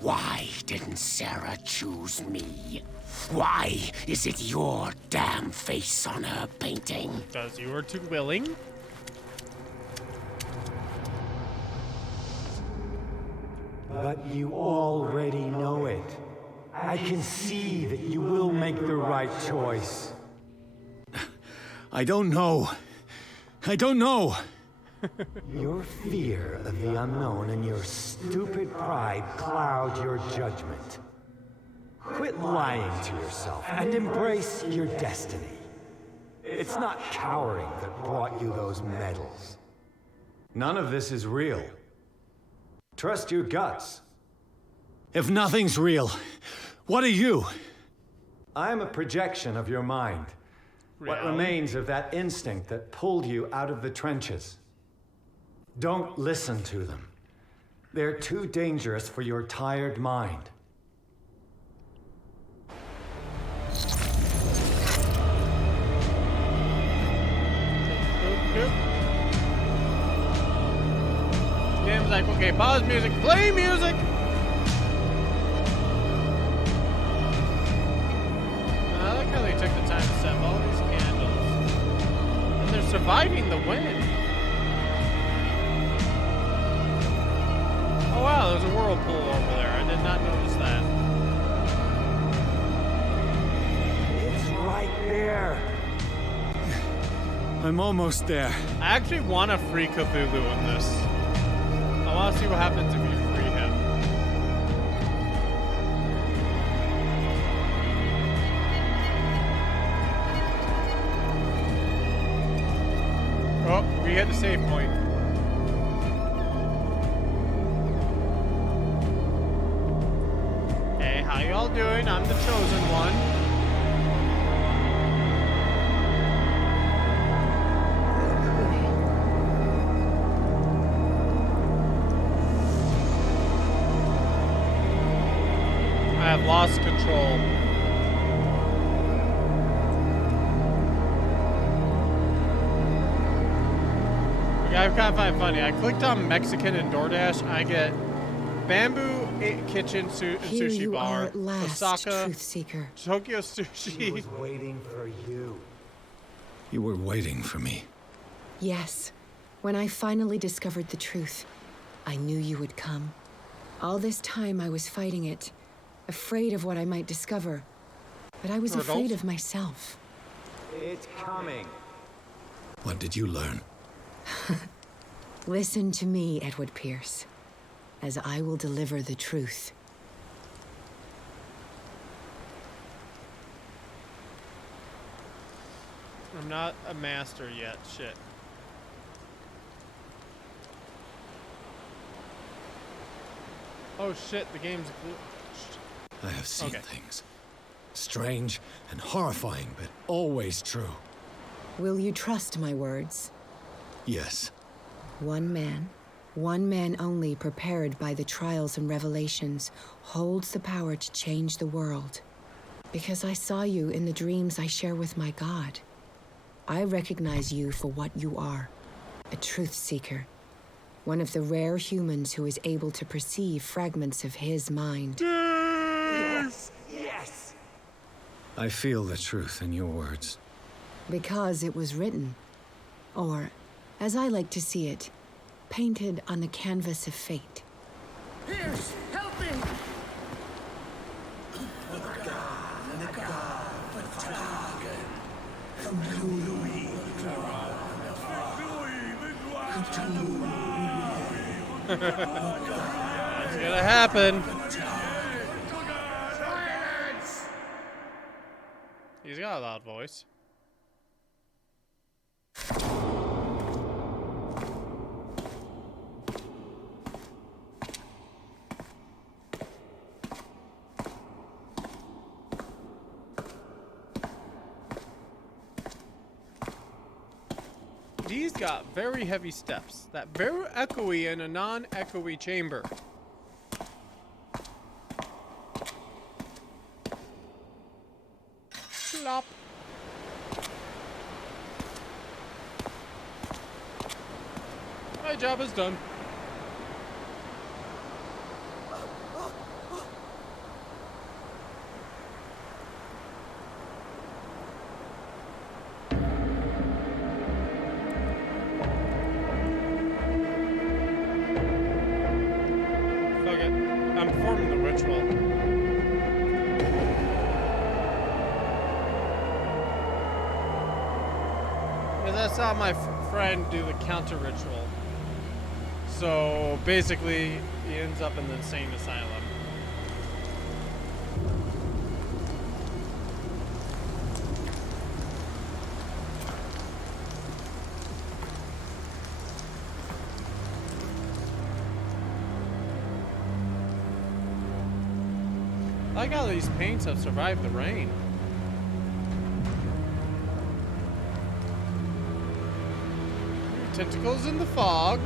Why didn't Sara choose me? Why is it your damn face on her painting? Because you were too willing. But you already know it. I can see that you will make the right choice. I don't know. I don't know. Your fear of the unknown and your stupid pride cloud your judgment. Quit lying to yourself and embrace your destiny. It's not cowering that brought you those medals. None of this is real. Trust your guts. If nothing's real, what are you? I am a projection of your mind. What remains of that instinct that pulled you out of the trenches. Don't listen to them. They're too dangerous for your tired mind. Game's like, okay, pause music, play music! I like how they took the time to set up all these candles. And they're surviving the wind. Oh wow, there's a whirlpool over there. I did not notice that. It's right there. I'm almost there. I actually want to free Cthulhu in this. I want to see what happens if you free him. Oh, we hit the save point. Hey, how y'all doing? I'm the chosen one. I have lost control. I kind of find it funny. I clicked on Mexican and DoorDash. I get Bamboo Kitchen Here Sushi you Bar, are at last, Osaka, truth seeker. Tokyo Sushi. He was waiting for you. You were waiting for me. Yes. When I finally discovered the truth, I knew you would come. All this time I was fighting it, afraid of what I might discover. But I was afraid of myself. It's coming. What did you learn? Listen to me, Edward Pierce, as I will deliver the truth. I'm not a master yet. Shit. Oh shit, the game's glitched. I have seen Okay. things. Strange and horrifying, but always true. Will you trust my words? Yes. One man only prepared by the trials and revelations, holds the power to change the world. Because I saw you in the dreams I share with my God. I recognize you for what you are, a truth seeker. One of the rare humans who is able to perceive fragments of his mind. Yes! Yes! I feel the truth in your words. Because it was written. Or, as I like to see it, painted on the canvas of fate. Pierce, help me! It's gonna happen. He's got a loud voice. He's got very heavy steps. That very echoey in a non-echoey chamber. Slop. My job is done. Fuck it. I'm performing the ritual. And that's how my friend do the counter ritual. So basically, he ends up in the insane asylum. I like how these paints have survived the rain. Tentacles in the fog.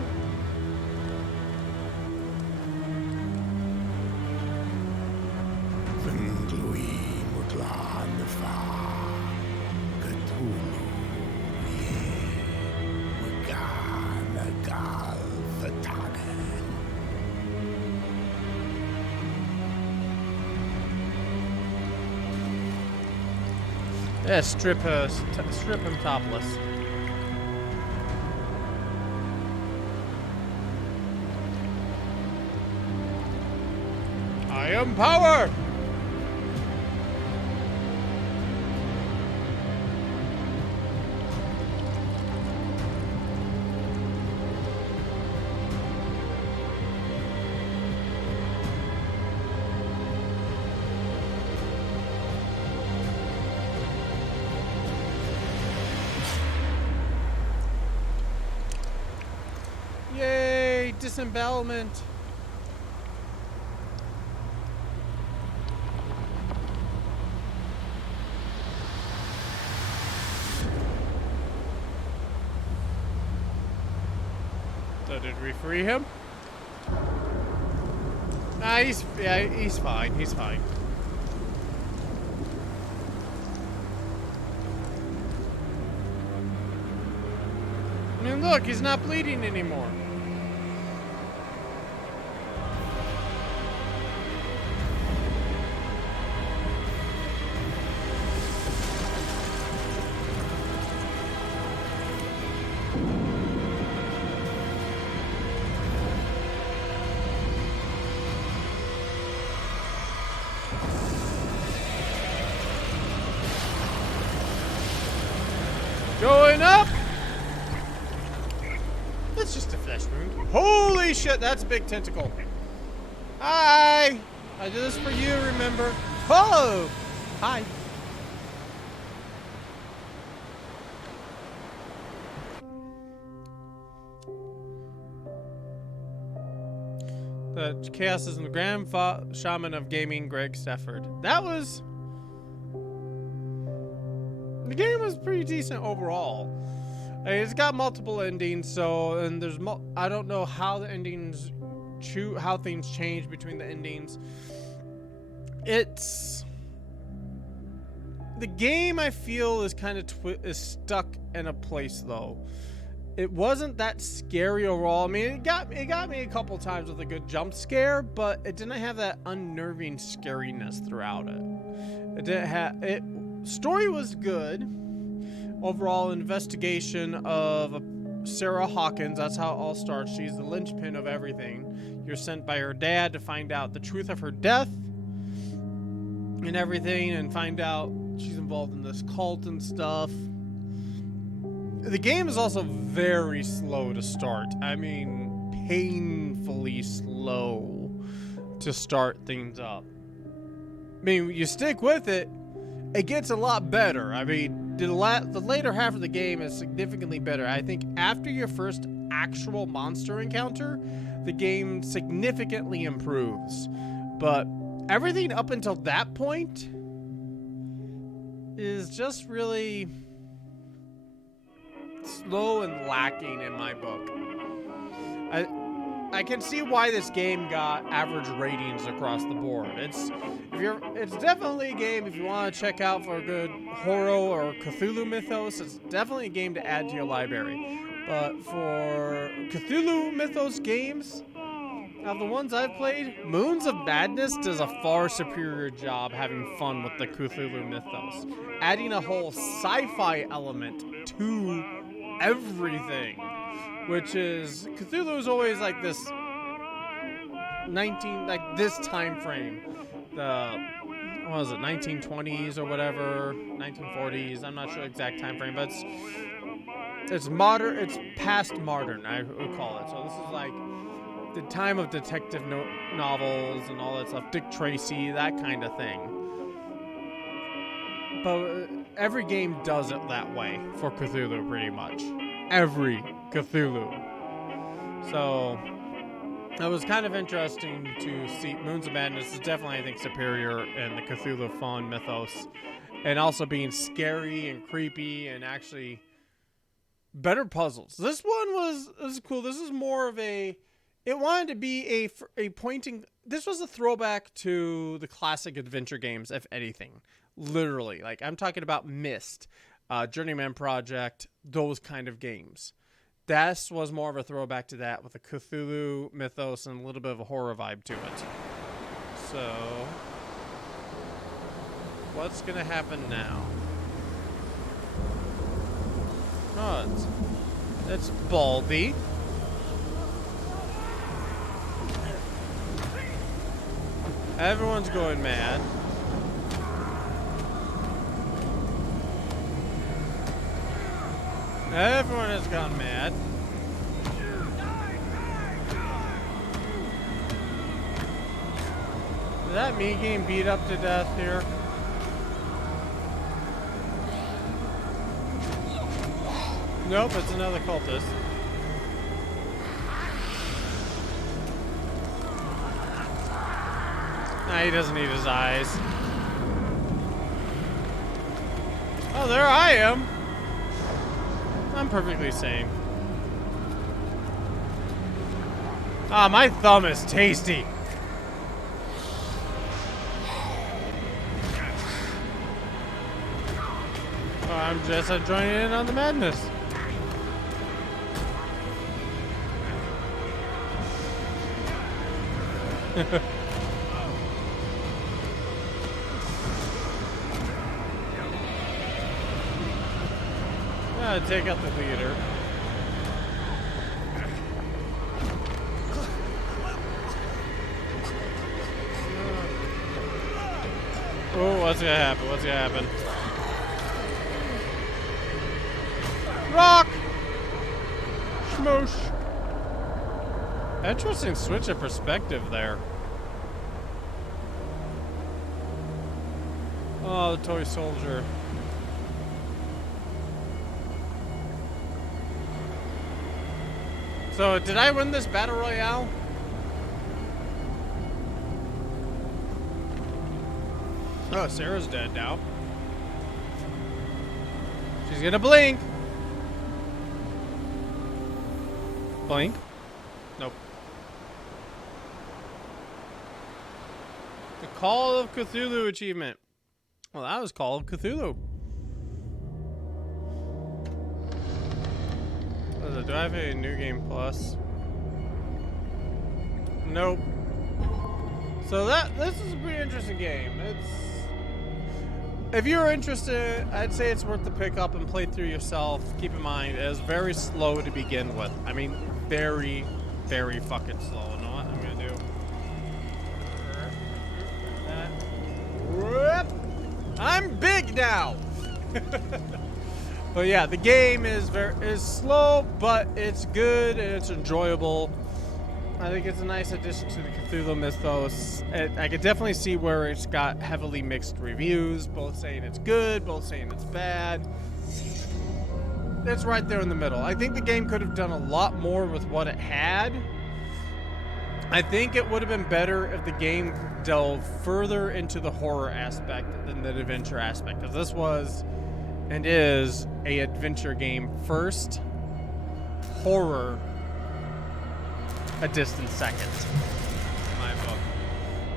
Yeah, strip him topless. I am power! Yay! Disembowelment! So did we free him? Nah, he's fine. He's fine. I mean, look, he's not bleeding anymore. Going up! That's just a flesh wound. Holy shit, that's a big tentacle. Hi! I did this for you, remember? Whoa! Hi. The Chaos is the Grand Shaman of Gaming, Greg Stafford. That was... The game was pretty decent overall. It's got multiple endings, so and there's I don't know how the endings how things change between the endings. It's the game I feel is kind of is stuck in a place though. It wasn't that scary overall. I mean, it got me a couple times with a good jump scare, but it didn't have that unnerving scariness throughout it. It didn't have it. story was good. Overall investigation of Sara Hawkins, that's how it all starts. She's the linchpin of everything. You're sent by her dad to find out the truth of her death and everything, and find out she's involved in this cult and stuff. The game is also very slow to start. I mean, painfully slow to start things up. I mean, you stick with it, it gets a lot better. I mean, the later half of the game is significantly better. I think after your first actual monster encounter, the game significantly improves. But everything up until that point is just really slow and lacking in my book. I can see why this game got average ratings across the board. It's definitely a game if you want to check out for a good horror or Cthulhu mythos. It's definitely a game to add to your library. But for Cthulhu mythos games, of the ones I've played, Moons of Madness does a far superior job having fun with the Cthulhu mythos, adding a whole sci-fi element to everything, which is Cthulhu is always like this this time frame, the 1920s or whatever, 1940s. I'm not sure exact time frame, but it's modern. It's past modern, I would call it. So this is like the time of detective novels and all that stuff, Dick Tracy, that kind of thing. But every game does it that way for Cthulhu, pretty much. Every Cthulhu. So it was kind of interesting to see. Moons of Madness is definitely, I think, superior in the Cthulhu fun mythos, and also being scary and creepy and actually better puzzles. This one was cool. This is more of a. It wanted to be a pointing. This was a throwback to the classic adventure games, if anything. Literally, like I'm talking about Myst, Journeyman Project, those kind of games. This was more of a throwback to that with a Cthulhu mythos and a little bit of a horror vibe to it. So, what's gonna happen now? Oh, it's Baldy. Everyone's going mad. Everyone has gone mad. Is that me getting beat up to death here? Nope, it's another cultist. Nah, he doesn't need his eyes. Oh, there I am. I'm perfectly sane. Ah, my thumb is tasty. Oh, I'm just joining in on the madness. Take out the leader. Oh, what's gonna happen? What's gonna happen? Rock! Smoosh! Interesting switch of perspective there. Oh, the toy soldier. So, did I win this battle royale? Oh, Sarah's dead now. She's gonna blink. Blink? Nope. The Call of Cthulhu achievement. Well, that was Call of Cthulhu. Do I have a new game plus? Nope. So this is a pretty interesting game. if you're interested, I'd say it's worth the pick up and play through yourself. Keep in mind, it is very slow to begin with. I mean, very, very fucking slow. You know what I'm gonna do? I'm big now. But yeah, the game is slow, but it's good and it's enjoyable. I think it's a nice addition to the Cthulhu mythos. I could definitely see where it's got heavily mixed reviews, both saying it's good, both saying it's bad. It's right there in the middle. I think the game could have done a lot more with what it had. I think it would have been better if the game delved further into the horror aspect than the adventure aspect, because this was and is a adventure game first, horror a distant second, in my book.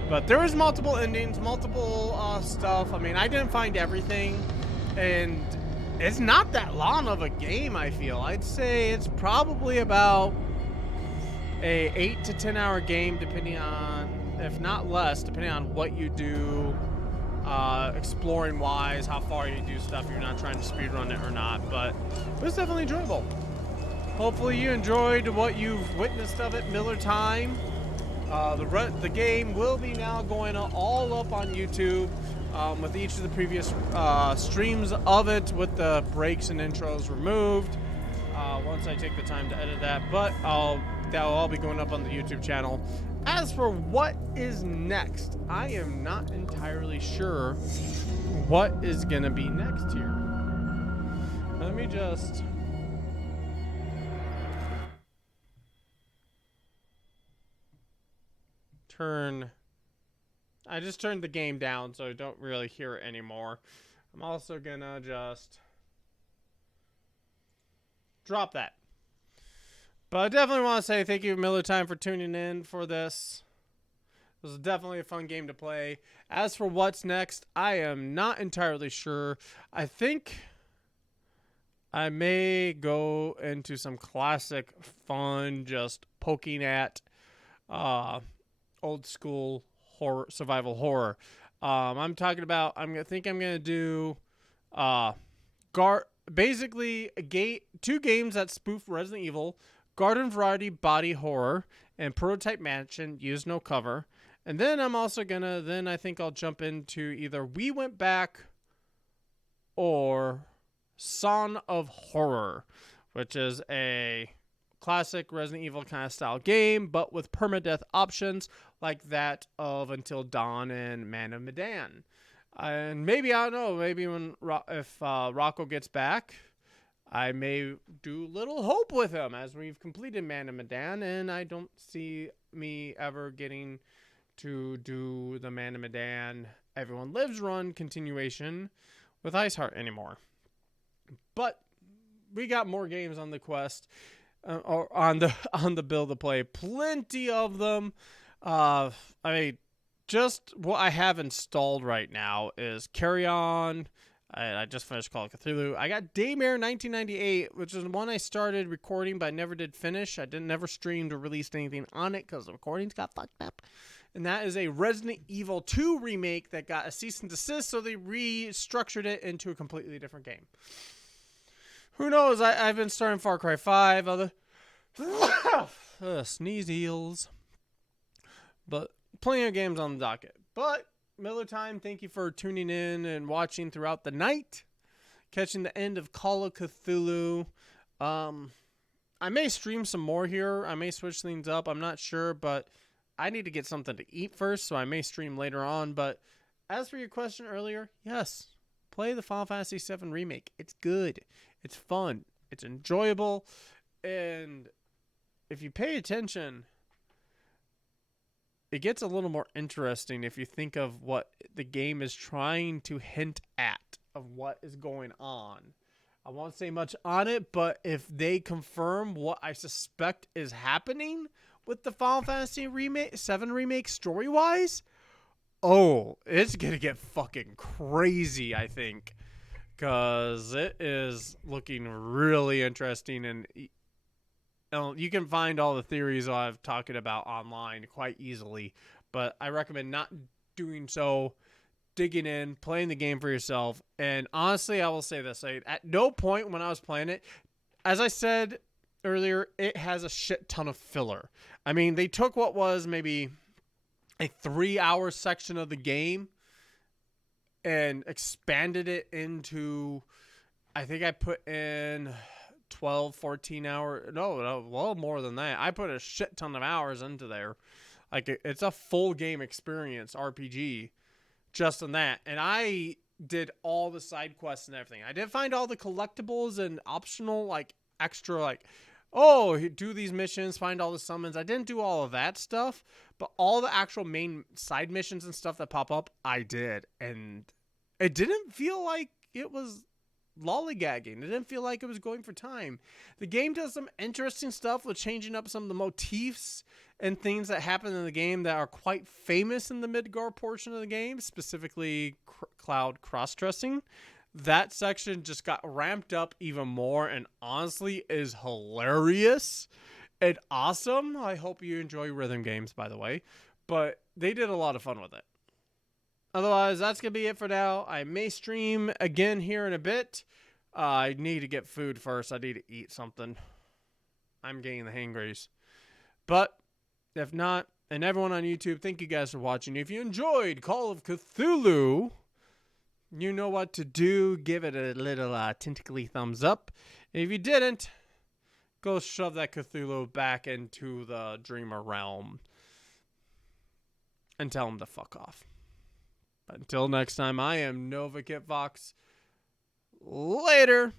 But there was multiple endings, multiple stuff. I mean, I didn't find everything, and it's not that long of a game, I feel. I'd say it's probably about a 8 to 10 hour game, depending on, if not less, depending on what you do, exploring wise, how far you do stuff, you're not trying to speedrun it or not, but it was definitely enjoyable. Hopefully you enjoyed what you've witnessed of it, Miller Time. The game will be now going all up on YouTube with each of the previous streams of it, with the breaks and intros removed. Once I take the time to edit that, but that will all be going up on the YouTube channel. As for what is next, I am not entirely sure what is gonna be next here. Let me just I just turned the game down so I don't really hear it anymore. I'm also gonna just drop that. But I definitely want to say thank you, Miller Time, for tuning in for this. This was definitely a fun game to play. As for what's next, I am not entirely sure. I think I may go into some classic fun, just poking at old school horror, survival horror. I'm talking about, I think I'm going to do basically two games that spoof Resident Evil, Garden Variety Body Horror, and Prototype Mansion Use No Cover. And then I'm also then I think I'll jump into either We Went Back or Son of Horror, which is a classic Resident Evil kind of style game, but with permadeath options like that of Until Dawn and Man of Medan. And maybe, I don't know, maybe if Rocco gets back, I may do Little Hope with him as we've completed Man of Medan, and I don't see me ever getting to do the Man of Medan Everyone Lives run continuation with Iceheart anymore. But we got more games on the quest, or on the bill to play. Plenty of them. I mean, just what I have installed right now is Carry On. I just finished Call of Cthulhu. I got Daymare 1998, which is one I started recording, but I never did finish. I never streamed or released anything on it because the recordings got fucked up. And that is a Resident Evil 2 remake that got a cease and desist, so they restructured it into a completely different game. Who knows? I've been starting Far Cry 5, other sneeze eels. But plenty of games on the docket. But Miller Time, thank you for tuning in and watching throughout the night, catching the end of Call of Cthulhu. I may stream some more here. I may switch things up. I'm not sure, but I need to get something to eat first, so I may stream later on. But as for your question earlier, yes, play the Final Fantasy VII Remake. It's good. It's fun. It's enjoyable. And if you pay attention, it gets a little more interesting if you think of what the game is trying to hint at of what is going on. I won't say much on it, but if they confirm what I suspect is happening with the Final Fantasy VII Remake story-wise, oh, it's going to get fucking crazy, I think. Because it is looking really interesting, and you can find all the theories I've talked about online quite easily, but I recommend not doing so digging in, playing the game for yourself. And honestly, I will say this. At no point when I was playing it, as I said earlier, it has a shit ton of filler. I mean, they took what was maybe a 3-hour section of the game and expanded it into, I think I put in 12, 14 hour. No, well, more than that. I put a shit ton of hours into there. Like, it's a full game experience RPG just in that. And I did all the side quests and everything. I did find all the collectibles and optional, like, extra, like, oh, do these missions, find all the summons. I didn't do all of that stuff, but all the actual main side missions and stuff that pop up, I did. And it didn't feel like it was lollygagging. It didn't feel like it was going for time. The game does some interesting stuff with changing up some of the motifs and things that happen in the game that are quite famous in the Midgar portion of the game, specifically cloud cross-dressing. That section just got ramped up even more and honestly is hilarious and awesome. I hope you enjoy rhythm games, by the way, but they did a lot of fun with it. Otherwise, that's going to be it for now. I may stream again here in a bit. I need to get food first. I need to eat something. I'm getting the hangries. But if not, and everyone on YouTube, thank you guys for watching. If you enjoyed Call of Cthulhu, you know what to do. Give it a little tentacly thumbs up. And if you didn't, go shove that Cthulhu back into the dreamer realm and tell him to fuck off. Until next time, I am Nova Kit Fox. Later.